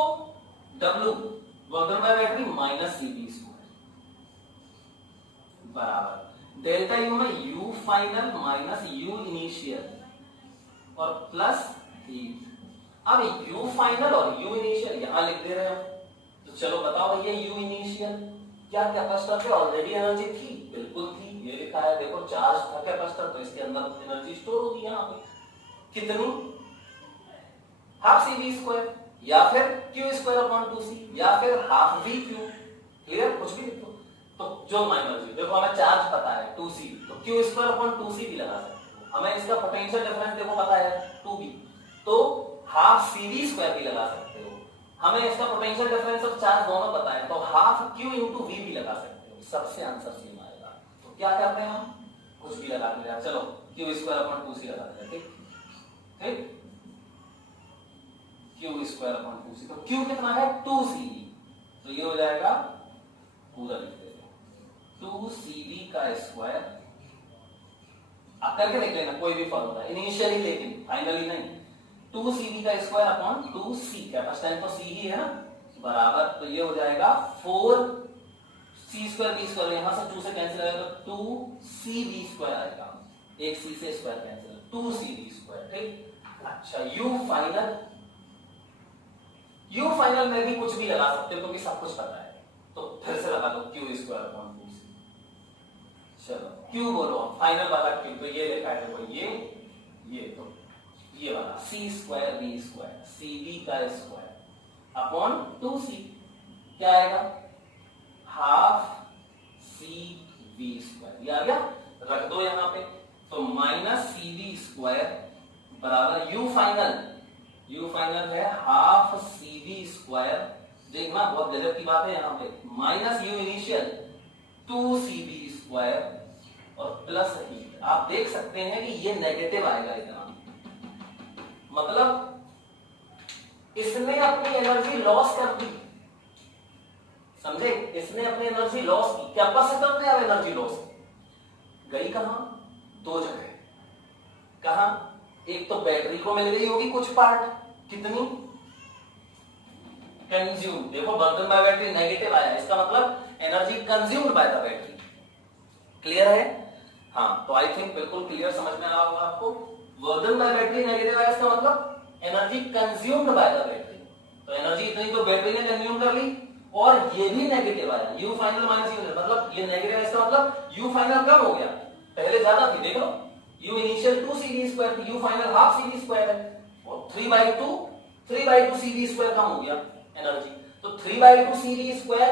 W work done by battery minus CB square बराबर डेल्टा यू में you final minus you initial और प्लस हीट। अब यू फाइनल और यू इनिशियल यहां लिख दे रहे हैं, तो चलो बताओ भैया यू इनिशियल, क्या कैपेसिटर पे ऑलरेडी एनर्जी थी, बिल्कुल थी, ये लिखा है, देखो चार्ज था कैपेसिटर, तो इसके अंदर एनर्जी स्टोर होगी यहां पे, कितनी, हाफ सीबी स्क्वायर या फिर क्यू स्क्वायर अपॉन 2c या फिर हाफ वी क्यू, क्लियर, कुछ भी लिखो, तो जो एनर्जी, देखो हमें चार्ज पता है 2c, तो क्यू स्क्वायर अपॉन 2c भी लगा सकते हो, हमें इसका पोटेंशियल डिफरेंस देखो पता है 2b, तो हाफ सीबी स्क्वायर भी लगा सकते हो, हमें इसका पोटेंशियल डिफरेंस और चार्ज दोनों पता है, तो हाफ क्यू इंटू वी भी लगा सकते हो, सबसे आंसर सेम आएगा। तो क्या करते हैं हम, कुछ भी लगा देंगे, चलो क्यू स्क्वायर अपॉन 2c लगा देंगे, ठीक, ठीक, क्यू स्क्वायर अपॉन 2c, तो क्यू कितना है 2c, तो ये हो जाएगा पूरा लिख देते 2cv का स्क्वायर, आप करके देख लेना कोई भी फॉर्मूला, इनिशियली लेकिन फाइनली नहीं, 2cv का स्क्वायर अपॉन 2c, कैपेसिटेंस तो c ही है ना, बराबर, तो ये हो जाएगा 4c स्क्वायर b स्क्वायर, यहां से 2 से कैंसिल आएगा, 2cv स्क्वायर आएगा, एक c से स्क्वायर कैंसिल, 2cv स्क्वायर, ठीक। अच्छा यू फाइनल में भी कुछ भी लगा सकते हो क्योंकि सब कुछ पता है, तो फिर से लगा दो क्यू स्क्वायर अपॉन 2c, चलो क्यू बोलो फाइनल वाला क्यू, तो ये लिखा है देखो ये तो ये वाला C square B square, C B का स्क्वायर अपॉन 2c, क्या आएगा हाफ सी बी स्क्वायर, ये आ गया, रख दो यहां पे, तो माइनस सी बी स्क्वायर बराबर यू फाइनल है हाफ सी बी स्क्वायर, देखना बहुत गजब की बात है यहाँ पे, minus you initial 2cb square और प्लस हीट, आप देख सकते हैं कि ये नेगेटिव आएगा इतना, मतलब इसने अपनी एनर्जी लॉस कर दी, समझे? इसने अपनी एनर्जी लॉस की, कैपेसिटर ने अब एनर्जी लॉस की, गई कहां? दो जगह। कहां? एक तो बैटरी को मिल गई होगी कुछ पार्ट, कितनी? कंज्यूम। देखो बर्टन बाय बैटरी नेगेटिव आया, इसका मतलब energy consumed by the battery. Clear है? हाँ, तो आई थिंक बिल्कुल क्लियर समझ में आ रहा होगा आपको। बर्टन बाय बैटरी नेगेटिव आया, इसका मतलब energy consumed by the battery. तो एनर्जी इतनी तो बैटरी ने कंज्यूम कर ली, और ये भी नेगेटिव आया, यू फाइनल माइनस यू, मतलब ये नेगेटिव है, इसका मतलब यू फाइनल कम हो गया, पहले ज्यादा थी, देखो यू इनिशियल 2 CV स्क्वायर थी, you final half CV square है, और 3/2 CV स्क्वायर कम हो गया एनर्जी। तो 3/2 CV स्क्वायर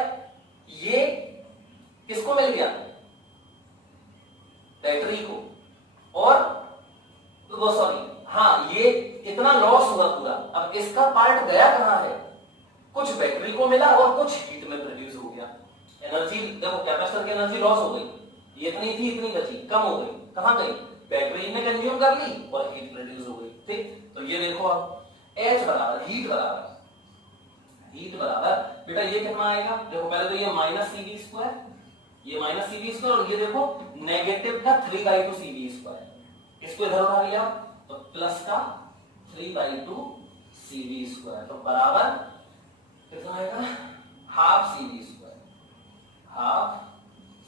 ये किसको मिल गया? बैटरी को। और वो सॉरी, हाँ, ये इतना लॉस हुआ पूरा, अब इसका पार्ट गया कहां है? कुछ बैटरी को मिला और कुछ हीट में प्रोड्यूस हो गया। एनर्जी देखो, कैपेसिटर की एनर्जी लॉस हो गई, ये इतनी थी इतनी बची, कम हो गई, कहां गई? बैटरी ने कंज्यूम कर ली और हीट प्रोड्यूस हो गई। ठीक, तो ये देखो अब H बराबर हीट बराबर बेटा ये कितना आएगा? देखो पहले तो ये माइनस CV स्क्वायर, ये माइनस CV स्क्वायर, और ये देखो नेगेटिव का 3/2 CV स्क्वायर, इसको इधर उठा लिया तो प्लस का 3/2 CV स्क्वायर, तो बराबर कितना आएगा? Half CV square, half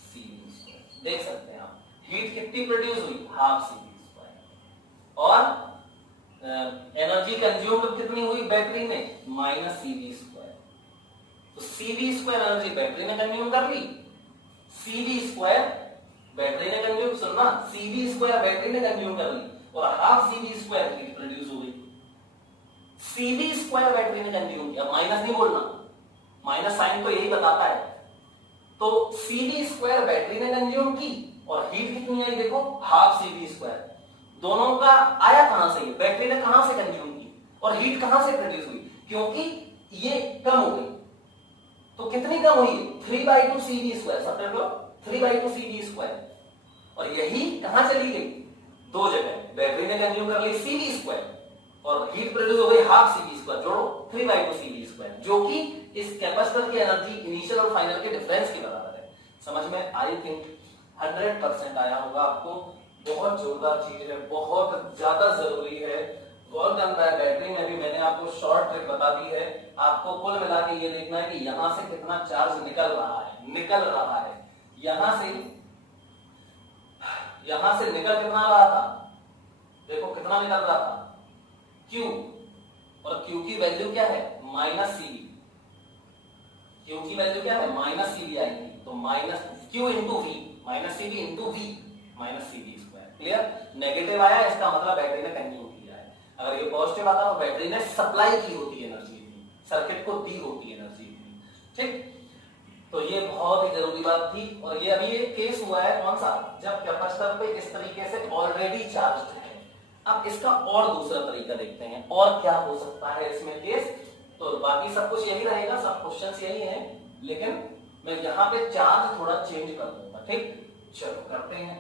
CV square. देख सकते हैं आप, हीट कितनी प्रोड्यूस हुई? Half CV square. और एनर्जी कंज्यूम्ड कितनी हुई बैटरी में? Minus CV square. तो CV स्क्वायर एनर्जी बैटरी ने कंज्यूम कर ली, CV स्क्वायर बैटरी ने कंज्यूम, सुनना, CV स्क्वायर बैटरी ने कंज्यूम कर ली, और half CV square heat produce हो गई। CV स्क्वायर बैटरी ने कंज्यूम किया, माइनस नहीं बोलना, माइनस साइन तो यही बताता है। तो CV स्क्वायर बैटरी ने कंज्यूम की, और हीट कितनी आई? देखो हाफ CV स्क्वायर। दोनों का आया कहां से? बैटरी ने कहां से कंज्यूम की, और हीट कहां से प्रोड्यूस हुई? क्योंकि ये कम हो गई, तो कितनी कम हुई? 3/2 CV स्क्वायर, सब कर लो, 3/2 CV स्क्वायर। और यही कहां चली गई? दो जगह, बैटरी ने कंज्यूम कर ली CV स्क्वायर, और हीट प्रोड्यूस हो गई हाफ CV स्क्वायर, जोड़ो 3/2 CV स्क्वायर, जो कि इस कैपेसिटर की एनर्जी इनिशियल और फाइनल के डिफरेंस के बराबर है। समझ में आई थिंक 100% आया होगा आपको। बहुत जोरदार चीज है, बहुत ज्यादा जरूरी है। वर्क डन बाय बैटरी में भी मैंने आपको शॉर्ट ट्रिक बता दी है। आपको कुल मिला के ये देखना है कि यहां से कितना चार्ज निकल रहा है, यहां से निकल कितना रहा था? देखो कितना निकल रहा था? Q, और Q की वैल्यू क्या है? Minus CV। Q की वैल्यू क्या है? माइनस CV आएगी, तो minus Q into V, minus CV into V, minus CV square. Clear? Negative आया, इसका मतलब बैटरी ने कंज्यूम किया है। अगर ये पॉजिटिव आता तो बैटरी ने सप्लाई की होती एनर्जी, सर्किट को दी होती एनर्जी। ठीक, तो ये बहुत ही जरूरी बात थी। और ये अभी एक केस हुआ है, कौन सा? जब कैपेसिटर पे इस तरीके से ऑलरेडी चार्ज है। अब इसका और दूसरा तरीका देखते हैं, और क्या हो सकता है इसमें केस। तो बाकी सब कुछ यही रहेगा, सब क्वेश्चंस यही हैं, लेकिन मैं यहां पे चार्ज थोड़ा चेंज कर दूंगा। ठीक, चलो करते हैं।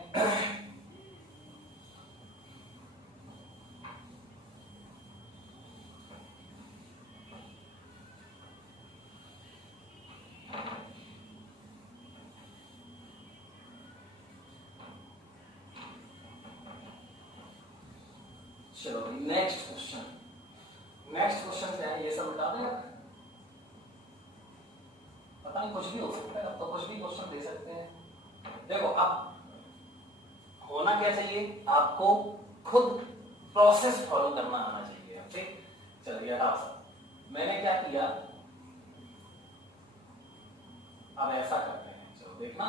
चलो नेक्स्ट क्वेश्चन क्या है? ये सब बता दें, पता नहीं कुछ भी हो सकता है, अब तो कुछ भी क्वेश्चन दे सकते हैं। देखो अब होना क्या चाहिए, आपको खुद प्रोसेस फॉलो करना आना चाहिए। ठीक, चलिए मैंने क्या किया, अब ऐसा करते हैं, चलो देखना,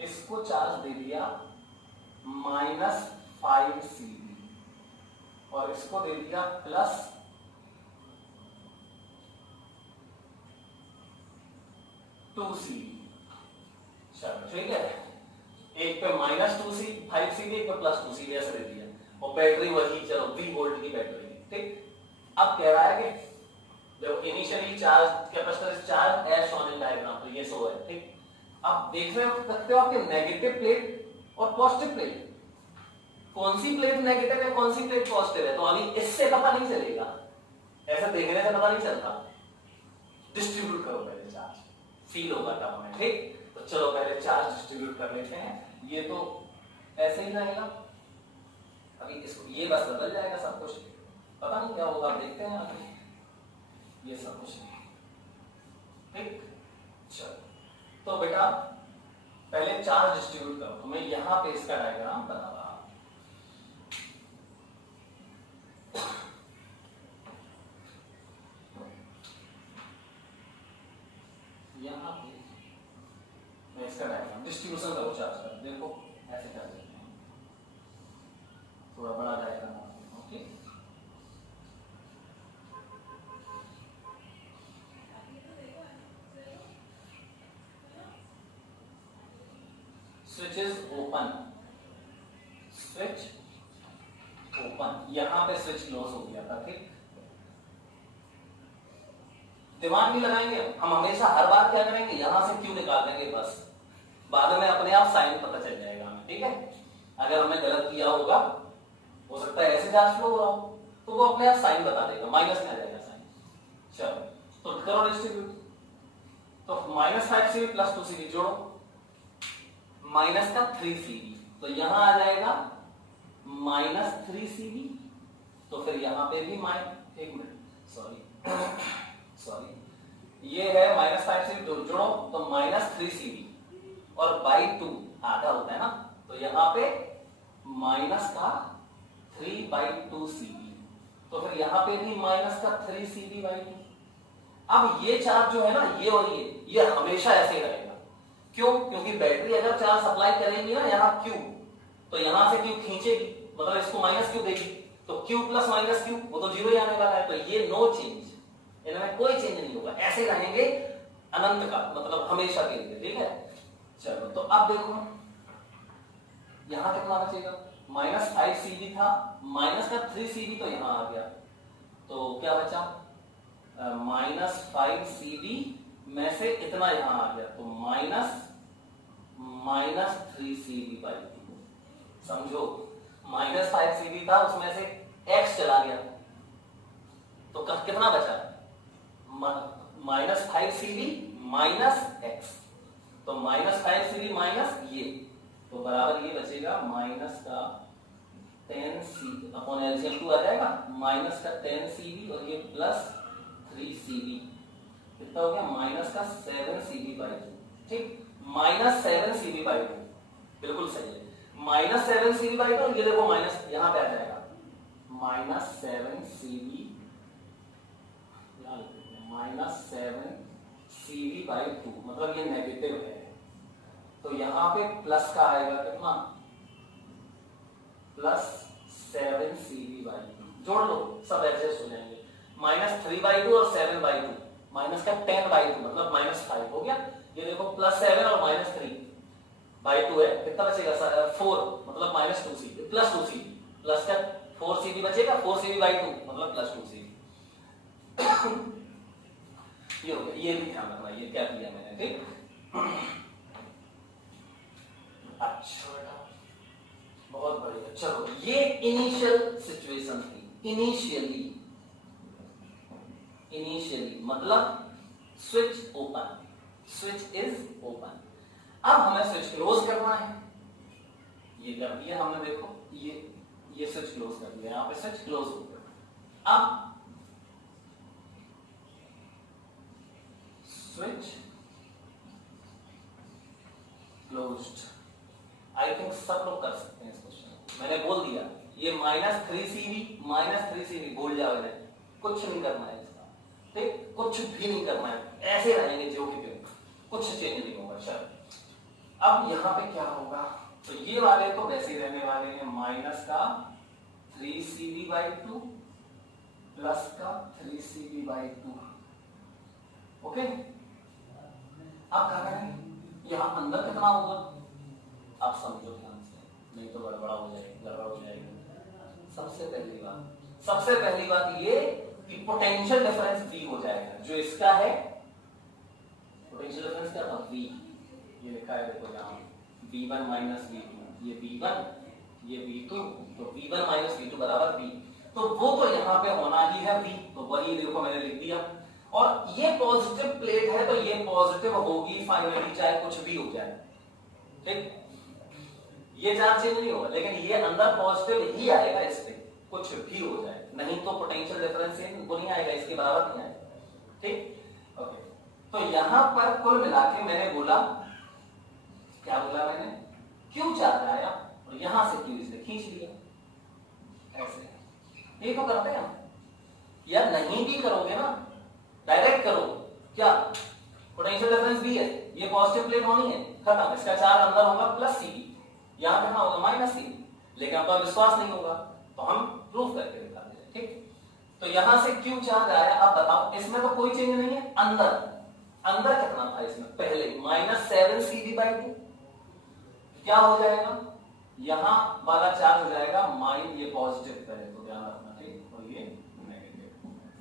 इसको चार्ज दे दिया -5 CV, और इसको दे दिया +2 CV। चलो ठीक है, एक पे -5 CV, एक पे +2 CV ऐसे दे दिया, और बैटरी वही, चलो 20 वोल्ट की बैटरी। ठीक, अब कह रहा है कि जब initially charge capacitor is charge as shown in diagram, तो ये सो है। ठीक, अब देख रहे हो सकते हो आपके नेगेटिव प्लेट और पॉजिटिव प्लेट, कौन सी प्लेट नेगेटिव है कौन सी प्लेट पॉजिटिव है, तो अभी इससे पता नहीं चलेगा, ऐसे देखने से पता नहीं चलता। डिस्ट्रीब्यूट करो पहले चार्ज, फील होगा टर्म में, ठीक। तो चलो पहले चार्ज डिस्ट्रीब्यूट कर लेते हैं। ये तो ऐसे ही रहेगा, अभी इसको ये बस बदल जाएगा सब कुछ, पता नहीं क्या होगा, देखते हैं आगे। ये सब कुछ ठीक। चलो तो बेटा पहले चार्ज डिस्ट्रीब्यूट करो, तो मैं यहां पे इसका डायग्राम बना रहा हूं। यहां पे मैं इसका डायग्राम डिस्ट्रीब्यूशन करो चार्ज का, देखो ऐसे कर देते हैं, थोड़ा बड़ा diagram. Okay switch is open, switch open, यहां पे स्विच क्लोज हो गया था, ठीक। दिमाग नहीं लगाएंगे हम, हमेशा हर बार क्या करेंगे, यहां से क्यू निकाल देंगे बस, बाद में अपने आप साइन पता चल जाएगा हमें, ठीक है। अगर हमने गलत किया होगा, हो सकता है ऐसे चार्ज फ्लो हो रहा हो, तो वो अपने आप साइन बता देगा, माइनस में आ जाएगा साइन। चलो तो करो डिस्ट्रीब्यूट, तो -5cv प्लस 2cv जोड़ो, माइनस का 3cv, तो यहां आ जाएगा -3cv, तो फिर यहां पे भी एक मिनट सॉरी ये है -5cv जोड़ो तो -3cv, और बाई 2 आधा होता है ना, तो यहां पे माइनस का 3/2cv, तो फिर यहां पे भी माइनस का 3cv/2। अब ये चार्ज जो है ना, ये और ये हमेशा ऐसे ही रहेगा। क्यों? क्योंकि बैटरी अगर चार्ज सप्लाई करेगी ना यहाँ Q, तो यहां से Q खींचेगी, मतलब इसको माइनस Q देगी, तो Q प्लस माइनस Q वो तो जीरो ही आने वाला है, तो ये नो चेंज, इनमें कोई चेंज नहीं होगा, ऐसे रहेंगे अनंत का, मतलब हमेशा के लिए, ठीक है। चलो तो अब देखो यहां कितना बचेगा, -5cv था, माइनस का 3cv तो यहां आ गया, तो क्या बचा, -5cv में से इतना यहां आ गया, तो -3cv/2, समझो -5cv था, उसमें से x चला गया, तो कितना बचा, -5cv माइनस x, तो -5cv माइनस ये, तो बराबर ये बचेगा माइनस का 10cv अपॉन एलसीएम 2 आ जाएगा, माइनस का 10cv और ये प्लस 3cv, कितना हो गया, माइनस का 7cv/2, ठीक, -7cv/2, बिल्कुल सही है, -7cv/2, और ये देखो माइनस यहां पे आ जाएगा, -7cv, -7cv/2, मतलब ये नेगेटिव है, तो यहां पे प्लस का आएगा कितना, +7cv/2, जोड़ लो सब एडजस्ट हो जाएंगे, -3/2 और 7/2, माइनस का 10/2 मतलब -5 हो गया, ये देखो +7 और -3/2 है, कितना बचेगा 4, मतलब -2cv प्लस 2cv, प्लस का 4cv बचेगा, 4cv/2 मतलब +2cv। ये हो गया, ये भी ध्यान रखना, ये क्या किया मैंने, ठीक। अच्छा बेटा बहुत बढ़िया। चलो ये इनिशियल सिचुएशन थी, इनिशियली मतलब switch open, switch is open. अब हमें स्विच क्लोज करना है, ये कर दिया हमने, देखो ये स्विच क्लोज कर दिया, यहां पे स्विच क्लोज हो गया। अब स्विच क्लोज्ड, आई थिंक सब लोग कर सकते हैं इस क्वेश्चन, मैंने बोल दिया ये -3cv भूल जाओ, इन्हें कुछ नहीं करना है इसका, ठीक, कुछ भी नहीं करना है, ऐसे रहेंगे जो कि कुछ चेंज नहीं होगा। चलो अब यहां पे क्या होगा, तो ये वाले तो वैसे ही रहने वाले हैं, माइनस का 3cv/2 प्लस का 3cv/2, ओके। अब क्या करेंगे, यहां अंदर कितना होगा, आप समझो ध्यान से, नहीं तो गड़बड़ हो जाएगी। सबसे पहली बात ये कि पोटेंशियल डिफरेंस V हो जाएगा, जो इसका है पोटेंशियल डिफरेंस क्या था, V, ये लिखा है देखो यहां, V1 माइनस V2, ये V1 ये V2, तो V1 माइनस V2 बराबर V, तो वो तो यहां पे होना ही है V, तो वही देखो मैंने लिख दिया। और ये पॉजिटिव प्लेट है तो ये पॉजिटिव होगी फाइनली, चाहे कुछ भी हो जाए, ठीक। ये चार्ज चेंज नहीं होगा, लेकिन ये अंदर पॉजिटिव ही आएगा इस पे, कुछ भी हो जाए, नहीं तो पोटेंशियल डिफरेंस वो नहीं आएगा, इसके बराबर नहीं आएगा, ठीक। ओके, तो यहां पर कुल मिला के मैंने बोला, क्या बोला मैंने, क्यू चार्ज आया और यहां से क्यू इसे खींच लिया, ऐसे। ये तो करते हैं हम, या नहीं भी करोगे ना, डायरेक्ट करो, क्या पोटेंशियल डिफरेंस भी है, ये पॉजिटिव प्लेट होनी है, खत्म, इसका चार्ज अंदर होगा प्लस सी, यहां पे होगा माइनस सी, लेकिन आपका विश्वास नहीं होगा तो हम प्रूफ करके दिखाते हैं, ठीक। तो यहां से क्यू चार्ज आया, अब बताओ इसमें तो कोई चेंज नहीं है, अंदर अंदर कितना था इसमें पहले, -7cv/2, क्या हो जाएगा, यहां वाला चार्ज हो जाएगा माइन, ये पॉजिटिव पहले तो ध्यान रखना, ठीक, और ये नेगेटिव,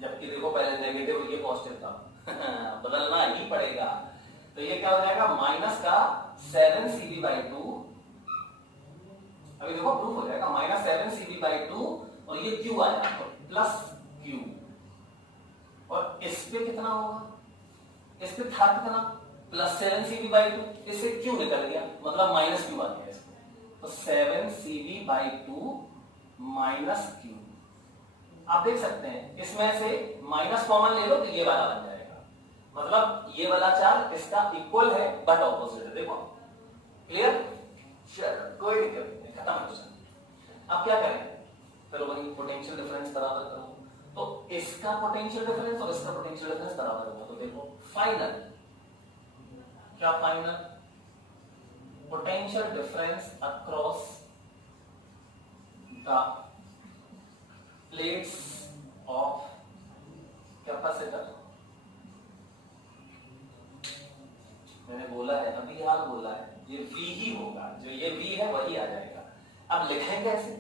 जबकि देखो पहले नेगेटिव और ये पॉजिटिव था बदलना ही पड़ेगा, तो ये क्या हो जाएगा, माइनस का 7cv/2, अभी देखो प्रूफ हो जाएगा, -7cv/2 और ये क्यू आया तो प्लस क्यू, और इस पे कितना होगा, इस पे था कितना, +7cv/2, इससे क्यू निकल गया, मतलब माइनस क्यू आ गया इसमें, तो 7cv/2 माइनस क्यू, आप देख सकते हैं इसमें से माइनस कॉमन ले लो तो ये वाला बन जाएगा, मतलब ये वाला चार्ज इसका इक्वल है बट ऑपोजिट है, देखो क्लियर, कोई दिक्कत नहीं, खत्म क्वेश्चन। अब क्या करें, चलो वही पोटेंशियल डिफरेंस बराबर करो, तो इसका पोटेंशियल डिफरेंस और इसका पोटेंशियल डिफरेंस बराबर होगा, तो देखो फाइनल, क्या final, potential difference across the plates of capacitor, मैंने बोला है अभी, हाल बोला है, ये V ही होगा, जो ये V है वही आ जाएगा। अब लिखें कैसे,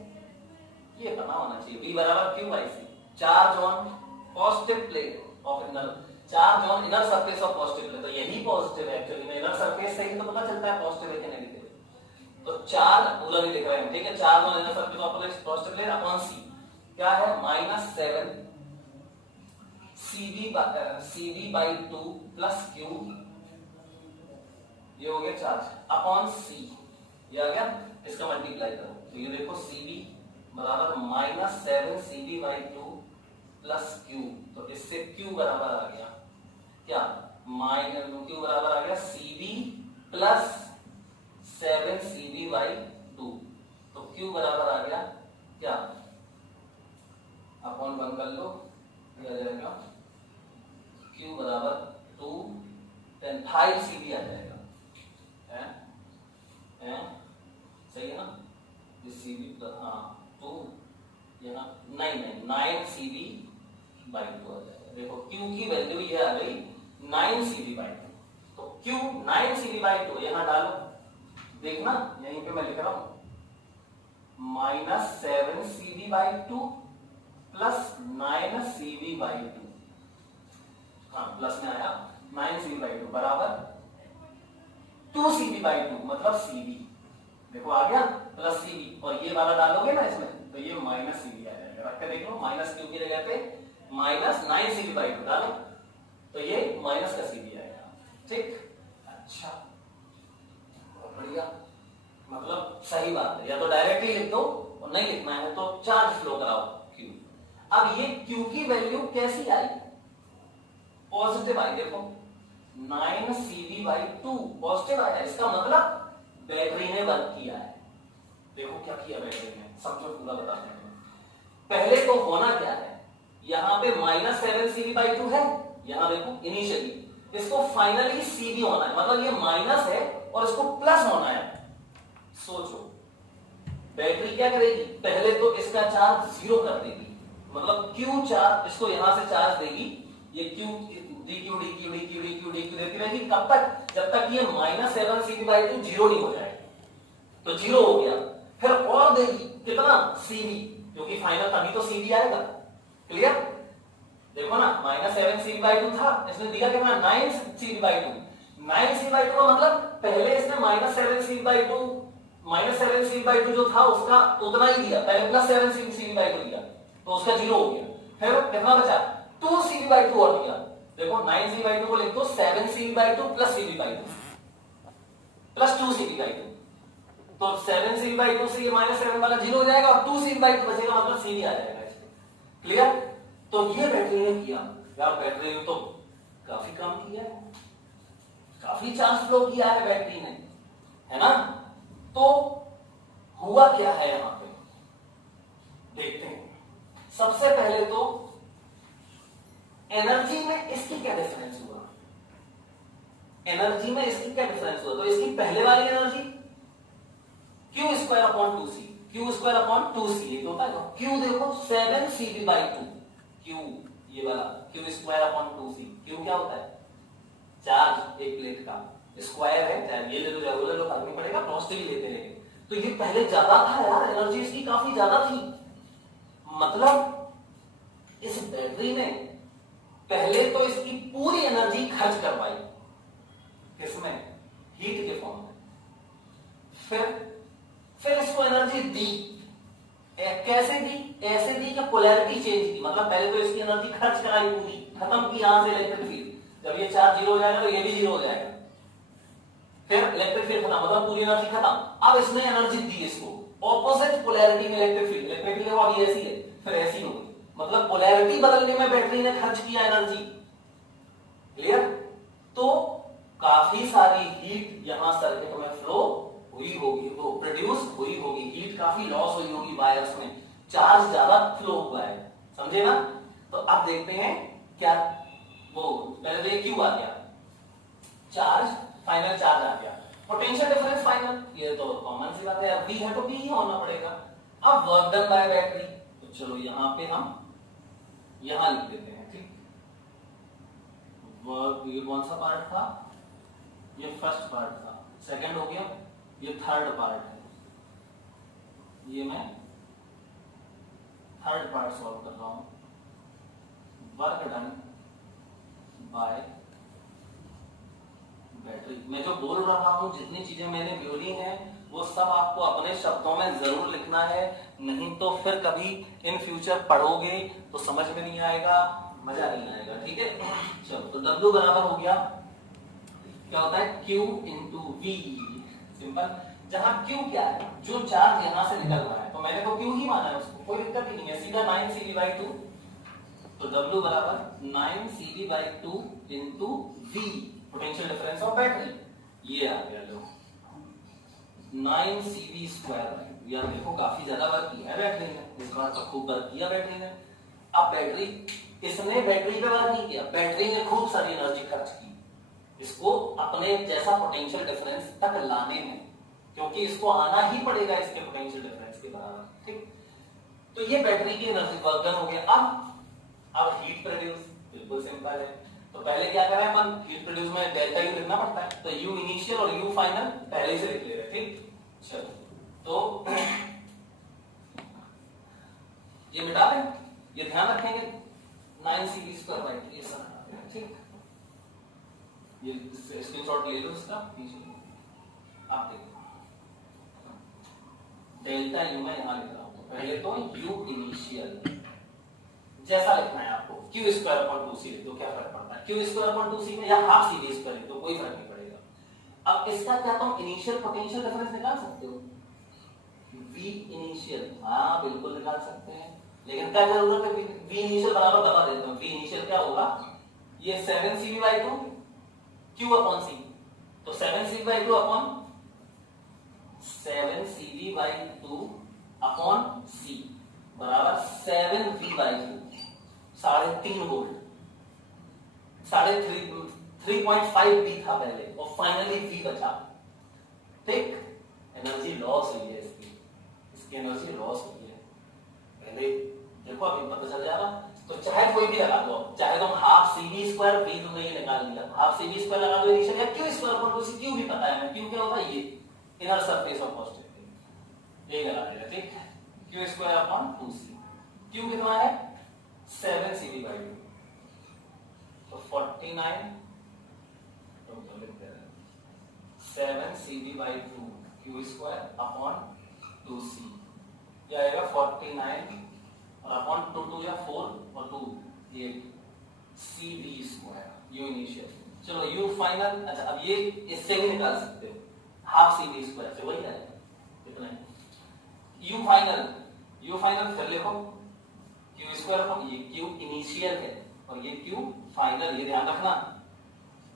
ये पता होना चाहिए, V बराबर Q/C, charge on positive plate of inner, charge on inner surface of positive plate, तो यही पॉजिटिव है एक्चुअली में, इनर सरफेस से ही तो पता चलता है पॉजिटिव है कि नेगेटिव, तो चार्ज पूरा नहीं लिख रहे हैं, ठीक है, charge on inner surface of positive plate upon C, क्या है, -7cv/2 प्लस Q, ये हो गया चार्ज अपॉन C, ये आ गया, इसका मल्टीप्लाई करो, तो ये देखो Cv बराबर -7cv/2 प्लस Q, तो इससे Q बराबर आ गया क्या, Q बराबर आ गया Cv प्लस 7cv/2, तो Q बराबर आ गया क्या, अपॉन 1 कर लो, ये आ जाएगा Q बराबर 5cv आ जाएगा, सही है ना, ये cv, हाँ, 2 यहाँ 9cv/2 आ जाएगा, देखो Q की वैल्यू ये आ गई 9cv/2, तो Q 9cv/2 यहाँ डालो, देखना यहीं पे मैं लिख रहा हूं, -7cv/2 प्लस 9cv/2, हाँ प्लस में आया, 9cv/2 बराबर 2cv/2, मतलब cv, देखो आ गया प्लस cv, और ये वाला डालोगे ना इसमें तो ये -cv आ जाएगा, रख के देख लो, -q की जगह पे -9cv/2 डालो, तो ये माइनस का cv आएगा, ठीक, अच्छा बढ़िया, मतलब सही बात है, या तो डायरेक्टली लिख दो और नहीं लिखना है तो चार्ज फ्लो कराओ Q। अब ये Q की वैल्यू कैसी आई, पॉजिटिव आई, देखो 9cv/2 पॉजिटिव आया, इसका मतलब बैटरी ने वर्क किया है, देखो क्या किया बैटरी ने, समझो पूरा बताते हैं। पहले तो होना क्या है, यहां पे -7cv/2 है, यहां देखो इनिशियली, इसको फाइनली cv होना है, मतलब ये माइनस है और इसको प्लस होना है, सोचो बैटरी क्या करेगी, पहले तो इसका चार्ज 0 कर देगी, मतलब Q चार्ज इसको यहां से चार्ज देगी, ये Q dq dq dq dq dq देती रहेगी, कब तक, जब तक ये -7cv/2 0 नहीं हो जाएगा, तो 0 हो गया, फिर और देगी कितना, cv, क्योंकि फाइनल तभी तो cv आएगा, क्लियर, देखो ना -7cv/2 था, इसने दिया कितना 9cv/2, 9cv/2 का मतलब पहले इसने -7cv/2 जो था उसका उतना ही दिया, पहले +7cv/2 दिया, तो उसका 0 हो गया, फिर कितना बचा 2cv/2 और दिया, देखो 9c/2 को लिख दो 7c/2 plus cv/2 plus 2cv/2, तो 7cv/2 से ये -7 वाला 0 हो जाएगा और 2cv/2 बचेगा, मतलब cv आ जाएगा इसमें। क्लियर? तो ये बैटरी ने किया यार, बैटरी ने तो काफी काम किया है, काफी चार्ज फ्लो किया है बैटरी ने, है ना? तो हुआ क्या है यहां पे, देखते हैं। सबसे पहले तो एनर्जी में इसकी क्या डिफरेंस हुआ, एनर्जी में इसकी क्या डिफरेंस हुआ? तो इसकी पहले वाली एनर्जी Q²/2c, Q²/2c ये होता है। Q देखो 7cv/2, Q ये वाला Q²/2c, Q क्या होता है? चार्ज एक प्लेट का स्क्वायर है, चाहे ये ले लो रेगुलर लो, फर्क नहीं पड़ेगा, प्रोस्टेट ही लेते हैं। तो ये पहले ज्यादा था यार, एनर्जी इसकी काफी ज्यादा थी, मतलब इस बैटरी ने पहले तो इसकी पूरी एनर्जी खर्च करवाई, किसमें? हीट के फॉर्म में। फिर इसको एनर्जी दी, कैसे दी? ऐसे दी कि पोलैरिटी चेंज की, मतलब पहले तो इसकी एनर्जी खर्च कराई पूरी, खत्म की यहां से इलेक्ट्रिक फील्ड, जब ये चार्ज 0 हो जाएगा तो ये भी 0 हो जाएगा, फिर इलेक्ट्रिक फील्ड खत्म, मतलब पूरी एनर्जी खत्म। अब इसने एनर्जी दी इसको ऑपोजिट पोलैरिटी में इलेक्ट्रिक फील्ड, इलेक्ट्रिक फील्ड अभी ऐसी है फिर ऐसी हो गई, मतलब पोलैरिटी बदलने में बैटरी ने खर्च किया एनर्जी। क्लियर? तो काफी सारी हीट यहां सर्किट में फ्लो हुई होगी, वो प्रोड्यूस हुई होगी, हीट काफी लॉस हुई होगी वायर्स में, चार्ज ज्यादा फ्लो हुआ है, समझे ना? तो अब देखते हैं क्या वो, पहले तो ये क्यू आ गया, चार्ज फाइनल चार्ज आ गया, पोटेंशियल डिफरेंस फाइनल, ये तो कॉमन सी बात है, V है तो V ही होना पड़ेगा। अब वर्क डन बाय बैटरी, तो चलो यहां पे हम यहां लिख देते हैं, ठीक? वर्क, ये कौन सा पार्ट था? ये फर्स्ट पार्ट था, सेकंड हो गया, ये थर्ड पार्ट है, ये मैं थर्ड पार्ट सॉल्व कर रहा हूं। वर्क डन बाय बैटरी, मैं जो बोल रहा हूं, जितनी चीजें मैंने बोली हैं वो सब आपको अपने शब्दों में जरूर लिखना है, नहीं तो फिर कभी इन फ्यूचर पढ़ोगे तो समझ में नहीं आएगा, मजा नहीं आएगा, ठीक है? चलो, तो W बराबर हो गया, क्या होता है? Q into V, simple. जहां Q क्या है? जो चार्ज यहां से निकल रहा है, तो मैंने तो Q ही माना है उसको, कोई दिक्कत ही नहीं है, सीधा 9cv/2, तो W बराबर 9cv/2 into V, potential difference of battery, ये आ गया लो 9cv²। यार देखो काफी ज्यादा वर्क किया है बैटरी ने, इस बार तो खूब वर्क किया बैटरी ने। अब बैटरी, इसने बैटरी पे वर्क नहीं किया, बैटरी ने खूब सारी एनर्जी खर्च की इसको अपने जैसा पोटेंशियल डिफरेंस तक लाने में, क्योंकि इसको आना ही पड़ेगा इसके पोटेंशियल डिफरेंस के बराबर, ठीक? तो ये बैटरी की एनर्जी वर्क डन हो गया। अब हीट प्रोड्यूस, बिल्कुल सिंपल है, तो पहले क्या करें अपन, हीट प्रोड्यूस में डेल्टा यू लिखना पड़ता है, तो यू इनिशियल और यू फाइनल पहले से लिख ले रहे, ठीक? चलो, तो ये मिटा दें, ये ध्यान रखेंगे 9cv²/2 ये सब, ठीक? ये स्क्रीनशॉट ले लो इसका, आप देखो डेल्टा यू में यहां लिख रहा हूं, पहले तो यू इनिशियल जैसा लिखना है आपको, Q²/2c लिख दो, क्या फर्क पड़ता है? Q²/2c में या हाफ cv² लिख दो, कोई फर्क नहीं पड़ेगा। अब इसका क्या तुम इनिशियल पोटेंशियल डिफरेंस निकाल सकते हो? V इनिशियल, हाँ बिल्कुल निकाल सकते हैं, लेकिन क्या जरूरत है? V इनिशियल बराबर बता देता हूं, V इनिशियल क्या होगा? ये 7cv/2 Q/c, तो 7cv/2 upon 7cv/2 upon c बराबर 7v/2, 3.5 वोल्ट, 3.5 V था पहले, और फाइनली V बचा, ठीक? एनर्जी लॉस हुई है इसकी एनर्जी लॉस हुई है, पहले देखो अभी पता चल जाएगा। तो चाहे कोई भी लगा दो, चाहे तुम हाफ cv² V तुमने ये निकाल लिया, हाफ cv² लगा दो इनिशियल, या Q²/2c, Q भी पता है, Q क्या होता है? ये इनर सरफेस ऑफ पॉजिटिव, ये लगा देगा, ठीक? Q²/2c, Q कितना है? 7cv/2, तो 49 7cv/2 Q²/2c, ये आएगा 49 और अपॉन 2 2 या 4 और 2 8, सी वी स्क्वायर यू इनिशियल। चलो यू फाइनल, अच्छा अब ये इससे भी निकाल सकते हो, हाफ सी वी स्क्वायर से वही आएगा कितना है। यू फाइनल फिर लिखो क्यू स्क्वायर अपॉन, ये क्यू इनिशियल है और ये क्यू फाइनल, ये ध्यान रखना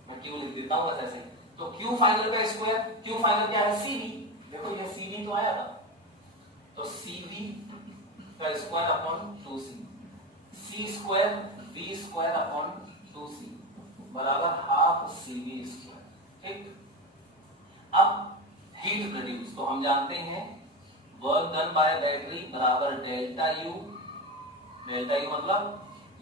मैं क्यू लिख देता हूं ऐसे। तो क्यू फाइनल का स्क्वायर, क्यू फाइनल क्या है सी वी, देखो ये सी वी तो आया था, तो सी वी का square upon 2c, C square V square upon 2c बराबर हाफ सी वी स्क्वायर। ठीक, अब हीट प्रोड्यूस तो हम जानते हैं वर्क डन बाय बैटरी बराबर डेल्टा यू मतलब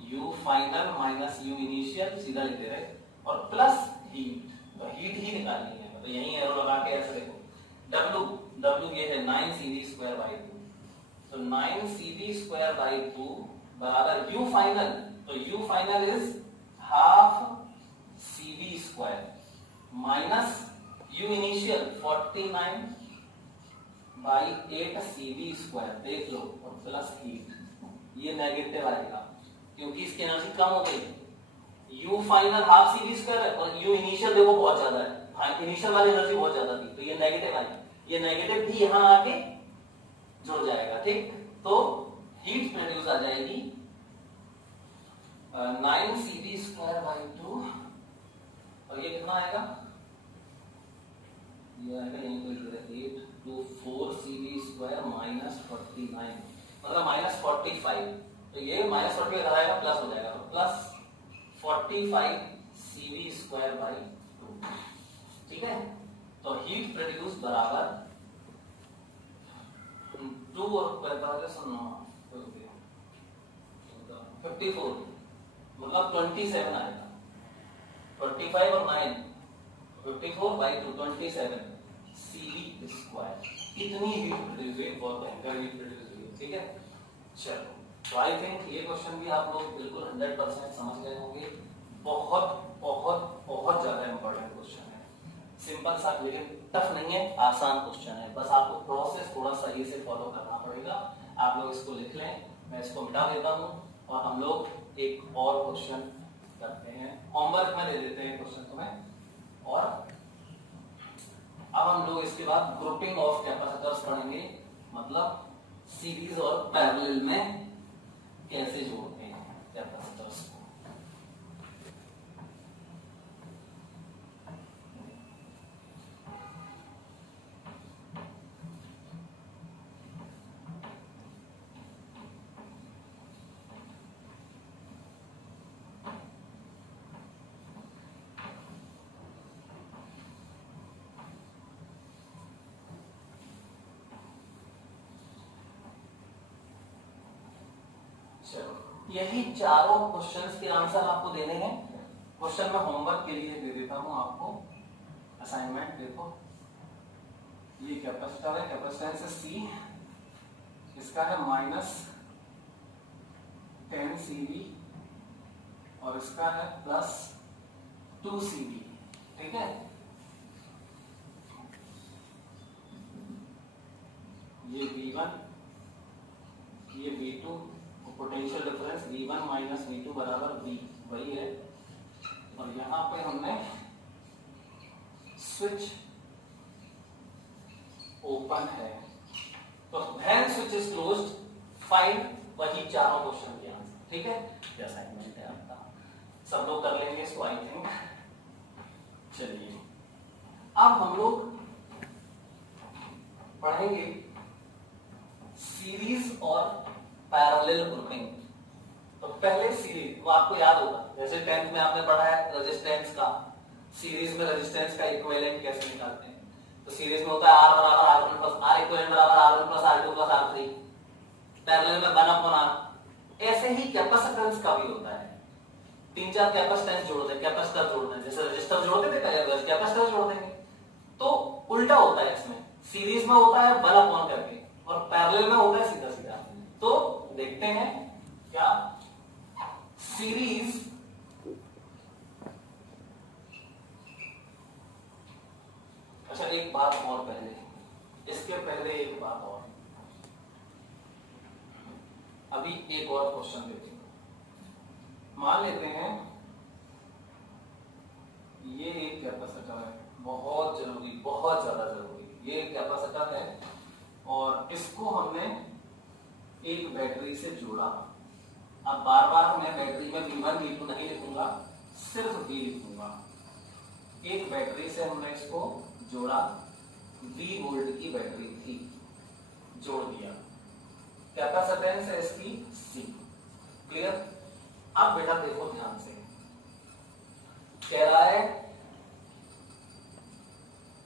you final minus you initial, सीधा लिख दे रहे, और प्लस हीट, तो हीट ही निकालनी है, तो यही एरो लगा के ऐसे देखो। W ये है 9cv²/2, तो 9cv²/2 बराबर यू फाइनल, तो you final is half cv² minus you initial 49/8 cv², देख लो, और प्लस हीट, ये नेगेटिव आएगा क्योंकि इसकी एनर्जी कम हो गई। यू फाइनल हाफ cv² है और यू इनिशियल देखो बहुत ज्यादा है, इनिशियल वाली एनर्जी बहुत ज्यादा थी, तो ये नेगेटिव आएगी, ये नेगेटिव भी यहां आके जुड़ जाएगा। ठीक, तो हीट प्रोड्यूस आ जाएगी 9cv²/2, और ये कितना आएगा, ये आएगा यहीं पे लिख रहे 824cv² माइनस 49 मतलब माइनस 45, तो ये माइनस 45 इधर आएगा प्लस हो जाएगा, तो प्लस 45cv²/2। ठीक है, तो हीट प्रोड्यूस बराबर 2 और 45 54 मतलब 27 आएगा, 45 और 9 54/2 27 cv², इतनी हीट प्रोड्यूस हुई, बहुत भयंकर हीट प्रोड्यूस हुई। ठीक है, चलो तो आई थिंक ये क्वेश्चन भी आप लोग बिल्कुल 100% समझ गए होंगे, बहुत बहुत बहुत ज्यादा इंपॉर्टेंट क्वेश्चन है, सिंपल सा लेकिन टफ नहीं है, आसान क्वेश्चन है, बस आपको प्रोसेस थोड़ा सही से फॉलो करना पड़ेगा। आप लोग इसको लिख लें, मैं इसको मिटा देता हूं और हम लोग एक और क्वेश्चन करते हैं, होमवर्क में दे देते हैं क्वेश्चन तुम्हें, और अब हम लोग इसके बाद ग्रुपिंग ऑफ कैपेसिटर्स पढ़ेंगे, मतलब सीरीज और पैरेलल में कैसे जोड़ते हैं कैपेसिटर्स को। चलो, यही चारों क्वेश्चंस के आंसर आपको देने हैं। क्वेश्चन में होमवर्क के लिए दे देता हूं आपको असाइनमेंट, देखो ये कैपेसिटर है, कैपेसिटेंस है C, इसका है -10cv और इसका है +2cv। ठीक है, ये V1 ये V2, potential difference V1 minus V2 बराबर V वही है, और यहां पे हमने स्विच ओपन है, तो when switch is closed find वही चारों क्वेश्चन के आंसर। ठीक है, ये असाइनमेंट है आपका, सब लोग कर लेंगे इसको आई थिंक। चलिए अब हम लोग पढ़ेंगे सीरीज और पैरेलल ग्रुपिंग। तो पहले सीरीज, वो आपको याद होगा जैसे 10th में आपने पढ़ा है रेजिस्टेंस का, सीरीज में रेजिस्टेंस का इक्विवेलेंट कैसे निकालते हैं, तो सीरीज में होता है R बराबर R1 प्लस R इक्विवेलेंट बराबर R1 plus R2 plus R3, parallel में 1/R। ऐसे ही कैपेसिटेंस का भी होता है, 3-4 कैपेसिटेंस जोड़ दें, कैपेसिटर जोड़ दें, जैसे रजिस्टर जोड़ते थे कैपेसिटर जोड़ देंगे, तो उल्टा होता है इसमें, सीरीज में होता है 1 करके और पैरेलल में होता है सीधा सीधा। तो देखते हैं क्या सीरीज अच्छा एक बात और पहले, इसके पहले एक बात और, अभी एक और क्वेश्चन देते हैं। मान लेते हैं ये एक कैपेसिटर है, बहुत जरूरी, बहुत ज्यादा जरूरी, ये एक कैपेसिटर है और इसको हमने एक बैटरी से जोड़ा। अब बार बार मैं बैटरी में V1 V2 नहीं लिखूंगा, सिर्फ V लिखूंगा। एक बैटरी से हमने इसको जोड़ा, V वोल्ट की बैटरी थी, जोड़ दिया, कैपेसिटेंस है इसकी C। क्लियर? अब बेटा देखो ध्यान से, कह रहा है,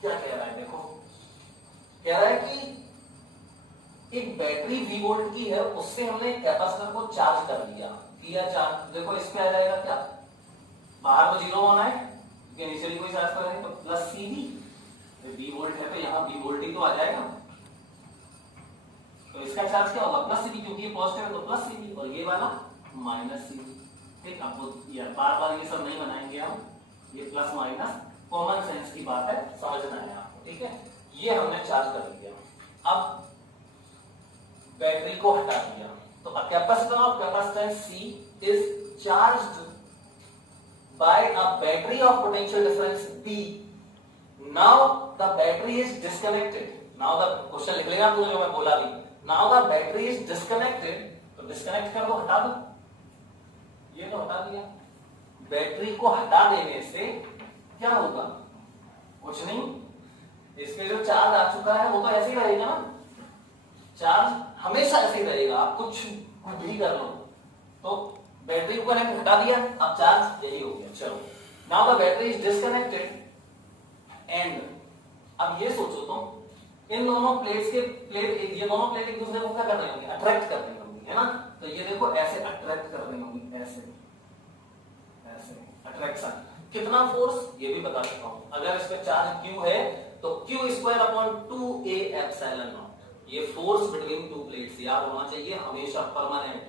क्या कह रहा है, देखो कह रहा है कि एक बैटरी V वोल्ट की है, उससे हमने कैपेसिटर को चार्ज कर दिया, किया चार्ज। देखो इस पे आ जाएगा क्या, बाहर तो 0 होना है क्योंकि इनिशियली कोई चार्ज कर रहे हैं, तो प्लस CV, V वोल्ट है तो यहाँ V वोल्ट ही तो आ जाएगा, तो इसका चार्ज क्या होगा, प्लस CV, क्योंकि ये पॉजिटिव है तो प्लस CV, और ये वाला माइनस CV। ठीक, अब यार बार बार ये सब नहीं बनाएंगे हम, ये प्लस माइनस कॉमन सेंस की बात है, समझना है आपको। ठीक है, ये हमने चार्ज कर दिया। अब बैटरी को हटा दिया, तो a capacitor of capacitance C is charged by a battery of potential difference B. Now the battery is disconnected. Now the question लिख लेना तूने जो मैं बोला भी। Now the battery is disconnected, तो डिस्कनेक्ट कर दो, हटा दो, ये तो हटा दिया। बैटरी को हटा देने से क्या होगा, कुछ नहीं, इसमें जो चार्ज आ चुका है वो तो ऐसे ही रहेगा ना, चार्ज हमेशा ऐसे ही रहेगा, आप कुछ भी कर लो। तो बैटरी को कनेक्ट हटा दिया, अब चार्ज यही हो गया। चलो, now the battery is disconnected and, अब ये सोचो तुम, इन दोनों प्लेट्स के ये दोनों प्लेट एक दूसरे को क्या कर रही होंगी, अट्रैक्ट कर रही होंगी, है ना। तो ये देखो ऐसे अट्रैक्ट कर रही होंगी, ऐसे ऐसे अट्रैक्शन। कितना फोर्स, ये भी बता चुका हूं, अगर इस पे चार्ज Q है तो Q²/2A एप्सिलॉन नॉट, ये फोर्स बिटवीन टू प्लेट्स याद होना चाहिए हमेशा, permanent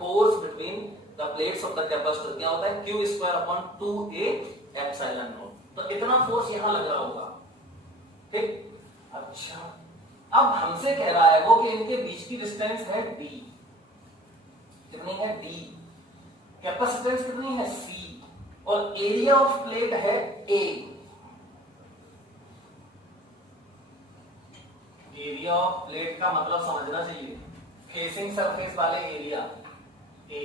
force between the plates of the capacitor क्या होता है, Q²/2A एप्सिलॉन नॉट। तो इतना फोर्स यहां लग रहा होगा। ठीक, अच्छा, अब हमसे कह रहा है वो कि इनके बीच की डिस्टेंस है D, कितनी है D, कैपेसिटेंस कितनी है C, और एरिया ऑफ प्लेट है A। एरिया ऑफ प्लेट का मतलब समझना चाहिए, फेसिंग सरफेस वाले area A,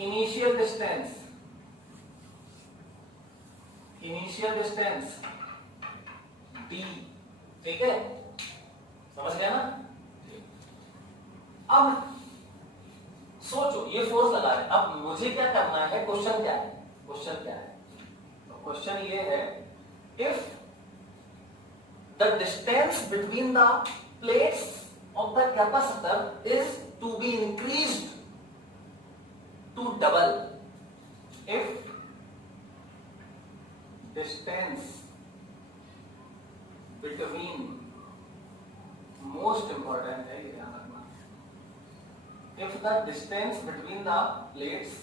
initial distance D। ठीक है, समझ गया ना। अब सोचो, ये फोर्स लगा है, अब मुझे क्या करना है, क्वेश्चन क्या है, तो क्वेश्चन ये है, if the distance between the plates of the capacitor is to be increased to double, if distance between, most important है ये ध्यान रखना, if the distance between the plates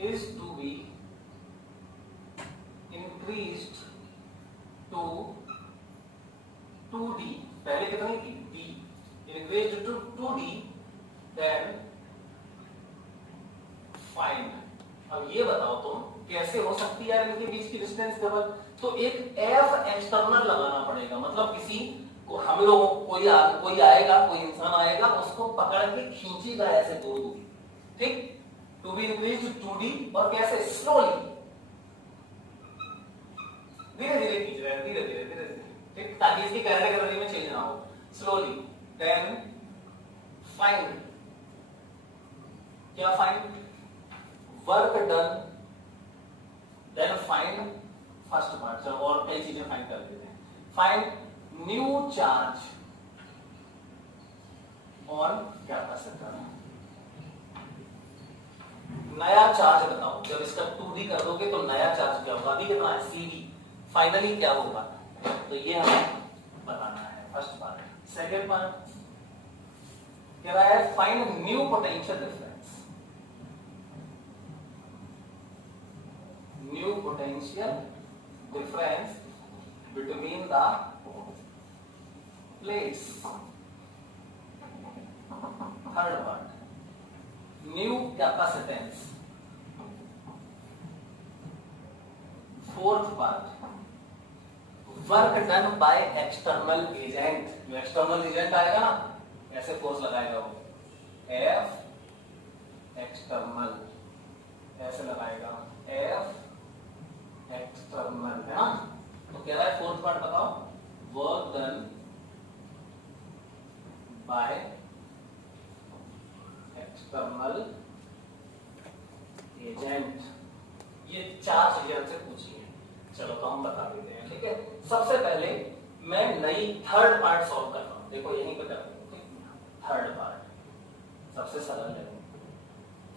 is to be increased to 2D, पहले कितनी थी D, increased to 2D, then find। अब ये बताओ तुम कैसे हो सकती है यार इनके बीच की डिस्टेंस डबल, तो एक F एक्सटर्नल लगाना पड़ेगा, मतलब किसी को, हम लोग कोई आएगा, कोई इंसान आएगा, उसको पकड़ के खींचेगा ऐसे दूर दूर। ठीक, to be increase to 2D, और कैसे, स्लोली, धीरे धीरे खींच रहे हैं, धीरे धीरे, ठीक, ताकि इसकी काइनेटिक एनर्जी में चेंज ना हो, स्लोली। देन फाइंड, क्या find, work done, then find first part. चलो और कई चीजें फाइंड कर लेते हैं। Find new charge on capacitor, नया चार्ज बताओ, जब इसका 2D कर दोगे तो नया चार्ज क्या होगा, अभी कितना है CV, फाइनली क्या होगा, तो ये हमें बताना है, फर्स्ट पार्ट। सेकेंड पार्ट कह रहा है find new potential difference, new potential difference between the plates. Third part, new capacitance, fourth part, work done by external agent. जो एक्सटर्नल एजेंट आएगा ना, ऐसे फोर्स लगाएगा वो, एफ एक्सटर्नल, ऐसे लगाएगा एफ एक्सटर्नल, है ना। तो कह रहा है फोर्थ पार्ट बताओ, work done by external agent. ये चार चीजें हमसे पूछी हैं, चलो तो हम बता देते हैं, ठीक है। सबसे पहले मैं नई थर्ड पार्ट सॉल्व कर रहा हूं, देखो यहीं पे कर रहा हूं, थर्ड पार्ट सबसे सरल है।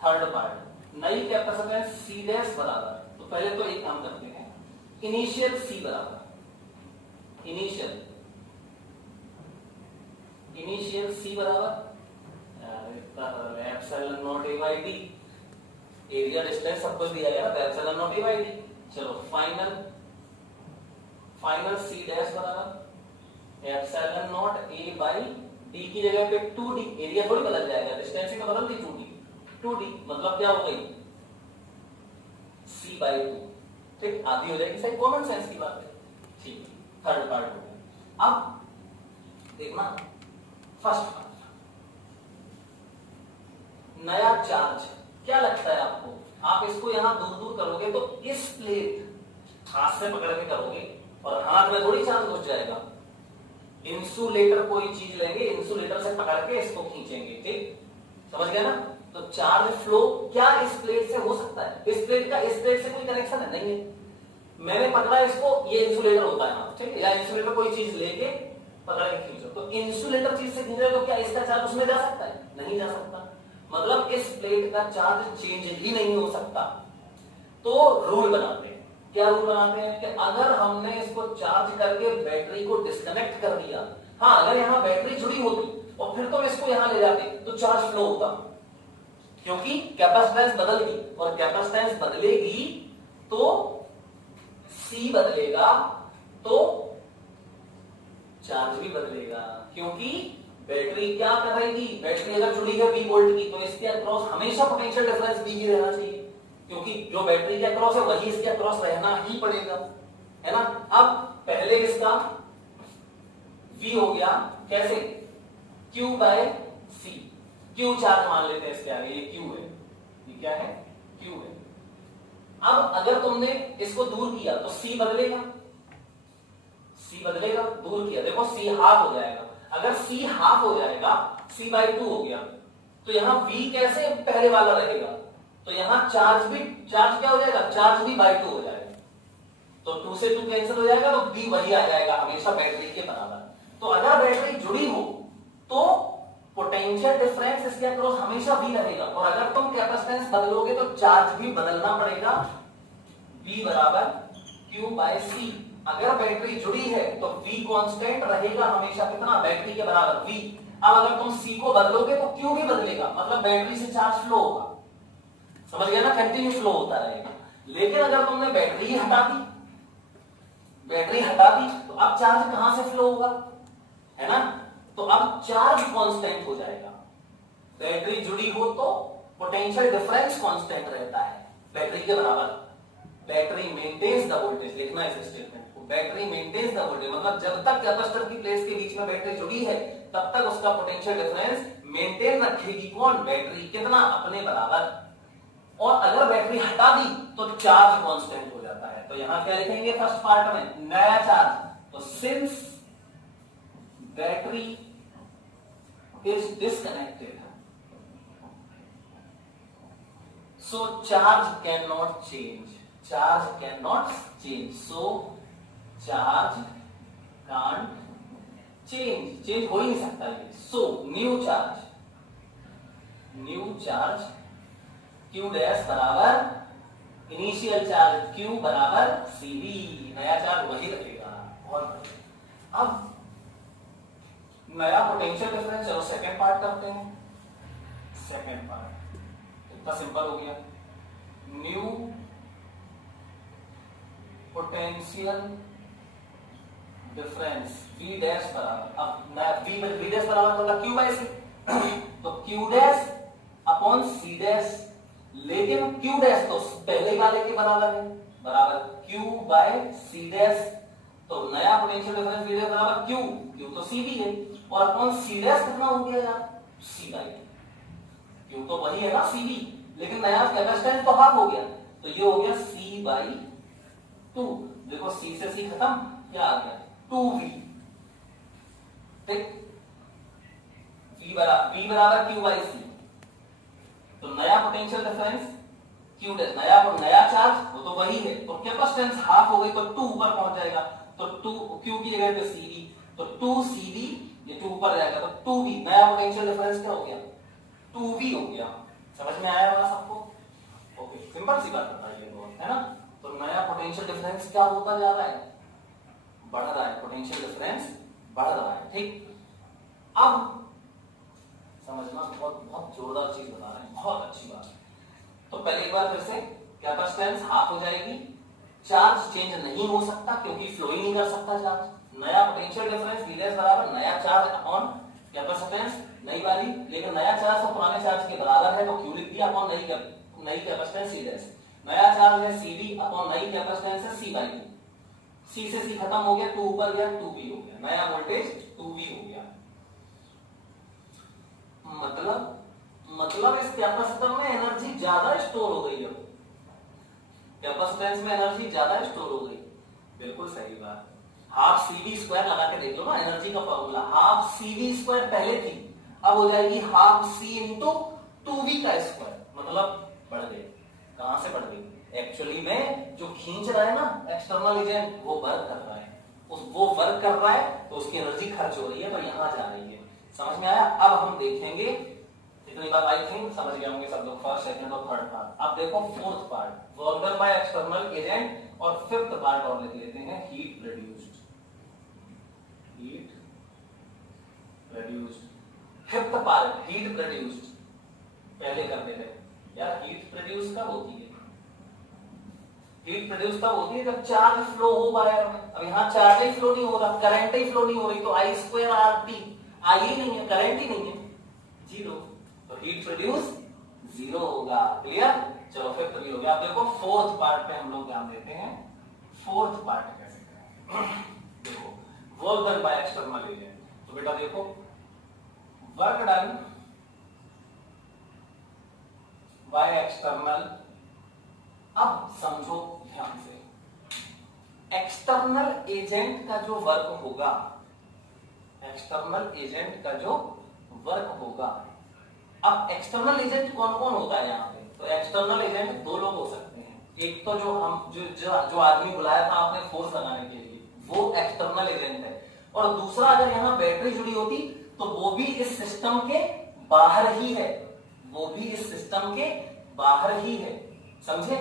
थर्ड पार्ट, नई कैपेसिटेंस सी डैश बराबर, तो पहले तो एक काम करते हैं, इनिशियल सी बराबर, इनिशियल सी बराबर epsilon not a by D, area distance सब कुछ दिया गया ना, तो epsilon not a by D. चलो फाइनल सी डैश बराबर epsilon not a by D की जगह पे 2d, एरिया थोड़ी बदल जाएगा, डिस्टेंस ही तो बदल दी, 2d मतलब क्या हो गई c बाई 2, ठीक, आधी हो जाएगी, सही, कॉमन सेंस की बात है, ठीक। थर्ड पार्ट हो गया। अब देखना फर्स्ट पार्ट, नया चार्ज, क्या लगता है आपको, आप इसको यहां दूर दूर करोगे तो इस प्लेट हाथ से पकड़ के करोगे और हाथ में थोड़ी चार्ज घुस जाएगा, इंसुलेटर कोई चीज लेंगे, इंसुलेटर से पकड़ के इसको खींचेंगे, ठीक, समझ गया ना। तो चार्ज फ्लो क्या इस प्लेट से हो सकता है, इस प्लेट का इस प्लेट से कोई कनेक्शन है नहीं है, मैंने पकड़ा इसको, ये इंसुलेटर होता है ना, ठीक है, या इंसुलेटर कोई चीज लेके पकड़ के खींचो, तो इंसुलेटर चीज से खींच रहे तो क्या इसका चार्ज उसमें जा सकता है, नहीं जा सकता, मतलब इस प्लेट का चार्ज चेंज ही नहीं हो सकता। तो रूल बनाते हैं, क्या रूल बनाते हैं कि अगर हमने इसको चार्ज करके बैटरी को डिस्कनेक्ट कर दिया, हाँ अगर यहां बैटरी जुड़ी होती और फिर तुम इसको यहां ले जाते तो चार्ज फ्लो होता, क्योंकि कैपेसिटेंस बदल गई, और कैपेसिटेंस बदलेगी तो सी बदलेगा तो चार्ज भी बदलेगा, क्योंकि बैटरी क्या करेगी, बैटरी अगर जुड़ी है बी वोल्ट की, तो इसके अक्रॉस हमेशा पोटेंशियल डिफरेंस बी ही रहना चाहिए, क्योंकि जो बैटरी के अक्रॉस है वही इसके अक्रॉस रहना ही पड़ेगा, है ना। अब पहले इसका V हो गया, कैसे, Q by C, Q charge मान लेते हैं इसके आगे, ये Q है, ये क्या है, Q है। अब अगर तुमने इसको दूर किया तो C बदलेगा, C बदलेगा, दूर किया देखो C हाफ हो जाएगा, अगर C हाफ हो जाएगा, C बाई 2 हो गया, तो यहां V कैसे पहले वाला रहेगा, तो यहां चार्ज क्या हो जाएगा, चार्ज भी बाई 2 हो जाएगा, तो 2 से 2 कैंसिल हो जाएगा, तो B वही आ जाएगा हमेशा बैटरी के बराबर। तो अगर बैटरी जुड़ी हो तो पोटेंशियल डिफरेंस इसके अक्रॉस हमेशा V रहेगा, और अगर तुम कैपेसिटेंस बदलोगे तो चार्ज भी बदलना पड़ेगा, V बराबर Q बाय C। अगर बैटरी जुड़ी है तो V कांस्टेंट रहेगा हमेशा, कितना, बैटरी के बराबर V। अब अगर तुम C को बदलोगे तो Q भी बदलेगा, मतलब बैटरी से चार्ज फ्लो होगा, समझ गया ना, कंटिन्यू फ्लो होता रहेगा। लेकिन अगर तुमने बैटरी हटा दी तो अब चार्ज कहां से फ्लो होगा, है ना, तो अब चार्ज कांस्टेंट हो जाएगा। बैटरी जुड़ी हो तो पोटेंशियल डिफरेंस कांस्टेंट रहता है बैटरी के बराबर, बैटरी मेंटेन्स द वोल्टेज, लिखना है इस स्टेटमेंट को, बैटरी मेंटेन्स द वोल्टेज, मतलब जब तक कैपेसिटर की प्लेट्स के बीच में बैटरी जुड़ी है तब तक उसका पोटेंशियल डिफरेंस मेंटेन रखेगी, कौन, बैटरी, कितना, अपने बराबर। और अगर बैटरी हटा दी तो चार्ज कांस्टेंट हो जाता है। तो यहां क्या लिखेंगे फर्स्ट पार्ट में, नया चार्ज, तो since battery is disconnected so charge cannot change, so charge can't change हो ही नहीं सकता ये, so new charge Q dash बराबर इनिशियल चार्ज Q बराबर CV, नया चार्ज वही रखेगा। और अब नया पोटेंशियल डिफरेंस, चलो सेकेंड पार्ट करते हैं। सेकेंड पार्ट इतना सिंपल हो गया, new potential difference V dash बराबर, अब V डैश बराबर होगा Q बाय C, तो Q dash upon C dash, लेकिन क्यू डैश तो पहले वाले के बराबर है, बराबर क्यू बाय सी डैश, तो नया पोटेंशियल डिफरेंस वी डैश बराबर क्यू, क्यू तो सी भी है, और अपॉन सी डैश कितना हो गया यार, सी बाई टू, क्यू तो वही है ना सी बी, लेकिन नया कैपेसिटेंस तो हाफ हो गया, तो ये हो गया सी बाई टू, देखो सी से सी खत्म, क्या आ गया 2v, ठीक, v बराबर क्यू बाई सी, तो नया पोटेंशियल डिफरेंस क्यू डैश, नया चार्ज वो तो वही है, तो कैपेसिटेंस हाफ हो गई तो 2 ऊपर पहुंच जाएगा, तो 2 क्यू की जगह पे सीवी, तो 2cv, ये 2 ऊपर जाएगा तो 2v, नया पोटेंशियल डिफरेंस क्या हो गया 2v हो गया। समझ में आया बात सबको? ओके, सिंपल सी बात बताइए है ना। तो नया पोटेंशियल डिफरेंस क्या होता जा रहा है, बढ़ रहा है, पोटेंशियल डिफरेंस बढ़ रहा है, ठीक। अब समझना, बहुत बहुत जोरदार चीज बता रहे हैं, बहुत अच्छी बात है। तो पहले एक बार फिर से, कैपेसिटेंस हाफ हो जाएगी, चार्ज चेंज नहीं हो सकता क्योंकि फ्लो ही नहीं कर सकता चार्ज, नया पोटेंशियल डिफरेंस वी डैश बराबर नया चार्ज अपॉन कैपेसिटेंस नई वाली, लेकिन नया चार्ज तो पुराने चार्ज के बराबर है, तो क्यू लिख दिया अपॉन नई कैपेसिटेंस सी डैश, नया चार्ज है सीवी अपॉन नई कैपेसिटेंस है सी बाई टू, सी से सी खत्म हो गया, 2 ऊपर गया 2v हो गया, नया वोल्टेज 2v हो गया। मतलब इस कैपेसिटर में एनर्जी ज्यादा स्टोर हो गई, अब कैपेसिटेंस में एनर्जी ज्यादा स्टोर हो गई, बिल्कुल सही बात। हाफ सीवी स्क्वायर लगा के देख लो ना, एनर्जी का फॉर्मूला हाफ सीवी स्क्वायर पहले थी, अब हो जाएगी हाफ सी इंटू 2v का स्क्वायर, मतलब बढ़ गई, कहां से बढ़ गई, एक्चुअली में जो खींच रहा है ना एक्सटर्नल एजेंट वो वर्क कर रहा है, वो वर्क कर रहा है तो उसकी एनर्जी खर्च हो रही है, तो यहां जा रही है। समझ में आया? अब हम देखेंगे, इतनी बात आई थिंक समझ गए होंगे सब लोग, फर्स्ट सेकंड और थर्ड पार्ट। अब देखो fourth part, work done by external agent, और फिफ्थ पार्ट और लिख लेते हैं, heat produced, heat produced, fifth part heat produced. पहले कर देते हैं यार, हीट प्रोड्यूस कब होती है, हीट प्रोड्यूस तब होती है जब चार्ज फ्लो हो वायर में, अब यहाँ चार्ज ही फ्लो नहीं हो रहा, करंट ही फ्लो नहीं हो रही, तो आई स्क्वायर आर टी, आई ही नहीं है, करंट ही नहीं है, जीरो, तो हीट प्रोड्यूस जीरो होगा, क्लियर। चलो फिर तो ये हो गया। अब देखो फोर्थ पार्ट पे हम लोग ध्यान देते हैं, फोर्थ पार्ट कैसे करें। देखो work done by external agent, तो बेटा देखो वर्क डन बाय एक्सटर्नल, अब समझो ध्यान से, एक्सटर्नल एजेंट का जो वर्क होगा, एक्सटर्नल एजेंट का जो वर्क होगा, अब एक्सटर्नल एजेंट कौन कौन होता है यहाँ पे, तो एक्सटर्नल एजेंट दो लोग हो सकते हैं, एक तो जो हम जो आदमी बुलाया था आपने फोर्स लगाने के लिए, वो एक्सटर्नल एजेंट है, और दूसरा अगर यहाँ बैटरी जुड़ी होती तो वो भी इस सिस्टम के बाहर ही है, वो भी इस सिस्टम के बाहर ही है, समझे।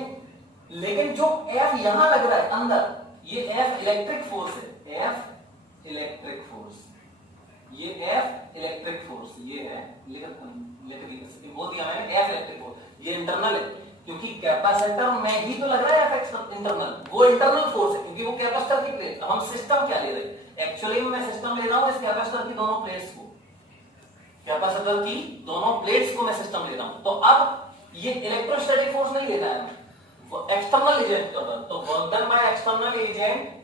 लेकिन जो F यहां लग रहा है अंदर, ये F इलेक्ट्रिक फोर्स है, F इलेक्ट्रिक फोर्स, ये F इलेक्ट्रिक फोर्स, ये है बोल दिया मैंने, F इलेक्ट्रिक फोर्स, ये इंटरनल है, क्योंकि कैपेसिटर में ही तो लग रहा है F इंटरनल, वो इंटरनल फोर्स है, क्योंकि वो कैपेसिटर की प्लेट। हम सिस्टम क्या ले रहे हैं, एक्चुअली में मैं सिस्टम ले रहा हूं इस कैपेसिटर की दोनों प्लेट्स को, कैपेसिटर की दोनों प्लेट्स को मैं सिस्टम ले रहा हूं, तो अब ये इलेक्ट्रोस्टैटिक फोर्स नहीं लेना है, वो एक्सटर्नल एजेंट का वर्क, तो work done by external agent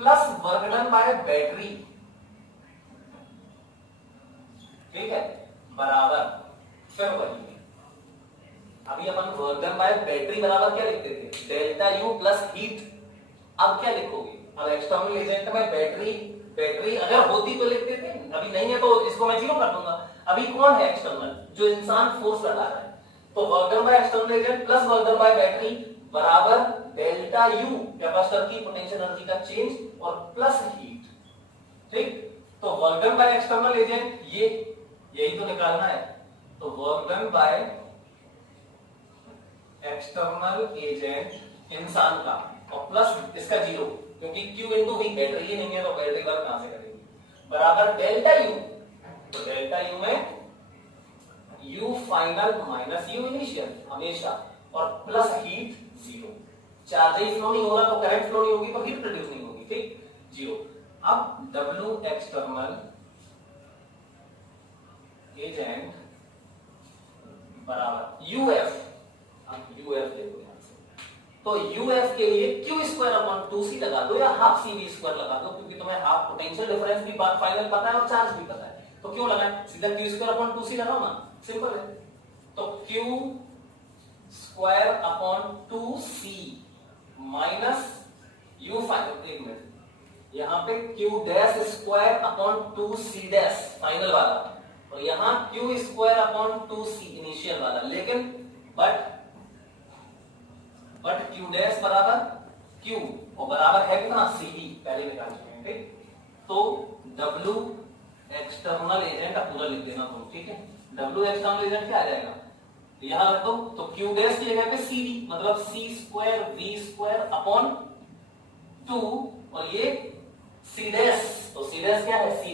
plus work done by battery, ठीक है, बराबर, फिर वही अभी अपन वर्क डन बाय बैटरी बराबर क्या लिखते थे, डेल्टा यू प्लस हीट। अब क्या लिखोगे, अब एक्सटर्नल एजेंट में बैटरी अगर होती तो लिखते थे, अभी नहीं है तो इसको मैं जीरो कर दूंगा। अभी कौन है एक्सटर्नल, जो इंसान फोर्स लगा रहा है, तो work done by external agent plus work done by battery बराबर डेल्टा यू, कैपेसिटर की पोटेंशियल एनर्जी का चेंज, और प्लस हीट, ठीक। तो work done by external agent, ये यही तो निकालना है, तो work done by external agent इंसान का, और प्लस इसका जीरो, क्योंकि Q इंटू V बैटरी ही नहीं है, तो बैटरी वर्क कहां से करेगी, बराबर डेल्टा यू, तो डेल्टा यू में U final minus U initial हमेशा, और प्लस हीट जीरो, चार्ज ही फ्लो नहीं हो रहा तो करंट फ्लो नहीं होगी, तो हीट प्रोड्यूस नहीं होगी, ठीक, जीरो। अब W एक्सटर्नल एजेंट बराबर यूएफ, आप यूएफ ले लो यहां से, तो यूएफ के लिए क्यू स्क्वायर अपॉन 2c लगा दो या हाफ सी वी स्क्वायर लगा दो, क्योंकि तुम्हें हाफ पोटेंशियल डिफरेंस भी फाइनल पता है और चार्ज भी पता है, तो क्यों लगाए, सीधा क्यू स्क्वायर अपॉन 2c लगाओ ना, सिंपल है। तो Q square upon 2c minus you final, एक मिनट, यहां पे Q dash square upon 2c dash final वाला, और यहां Q square upon 2c initial वाला, लेकिन बट क्यू डैश बराबर क्यू और बराबर है कितना cv, पहले निकाल चुके हैं, ठीक। तो W एक्सटर्नल एजेंट पूरा लिख देना तुम, ठीक है। W एक्सटर्नल एजेंट क्या आ जाएगा, यहां रख दो, तो क्यू डैश की जगह पे cv मतलब c square v square upon 2, और ये c डैश, तो c डैश क्या है, c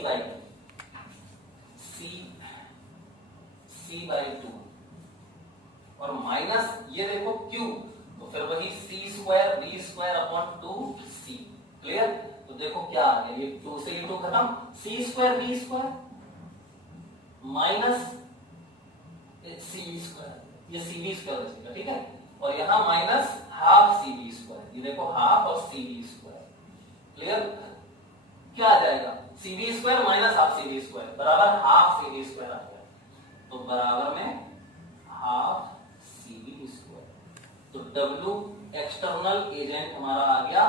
बाई 2, और माइनस ये देखो q, तो फिर वही c square v square upon 2c, clear. तो देखो क्या आ गया, ये 2 से ये 2 खत्म, c square v square minus c square, ये cv स्क्वायर बचेगा, ठीक है, और यहां माइनस हाफ cv स्क्वायर, ये देखो हाफ और cv स्क्वायर, क्लियर। क्या आ जाएगा, cv square minus half cv square बराबर हाफ cv स्क्वायर आ गया, तो बराबर में हाफ cv स्क्वायर, तो W एक्सटर्नल एजेंट हमारा आ गया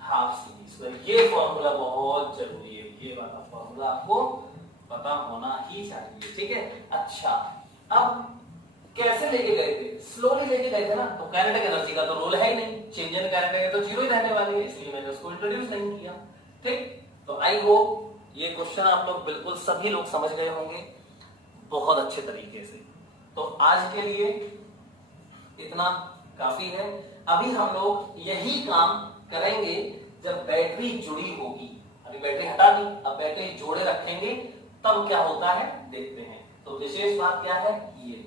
हाफ cv स्क्वायर। ये फॉर्मूला बहुत जरूरी है, ये वाला फॉर्मूला आपको पता होना ही चाहिए, ठीक है। अच्छा, अब कैसे लेके गए थे, स्लोली लेके गए थे ना, तो काइनेटिक एनर्जी का तो रोल है ही नहीं, चेंज इन काइनेटिक है तो जीरो ही रहने वाली है, इसलिए मैंने उसको इंट्रोड्यूस नहीं किया, ठीक। तो आई होप ये क्वेश्चन आप लोग बिल्कुल सभी लोग समझ गए होंगे बहुत अच्छे तरीके से। तो आज के लिए इतना काफी है, अभी हम लोग यही काम करेंगे जब बैटरी जुड़ी होगी, अभी बैटरी हटा दी, अब बैटरी जोड़े रखेंगे तब क्या होता है देखते हैं। तो विशेष बात क्या है, ये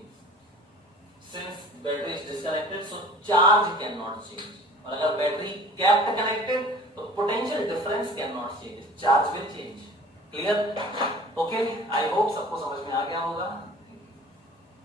since battery is disconnected so charge can not change, और अगर बैटरी केप्ट कनेक्टेड तो potential difference can not change, charge will change, clear. Okay, I hope सबको समझ में आ गया होगा।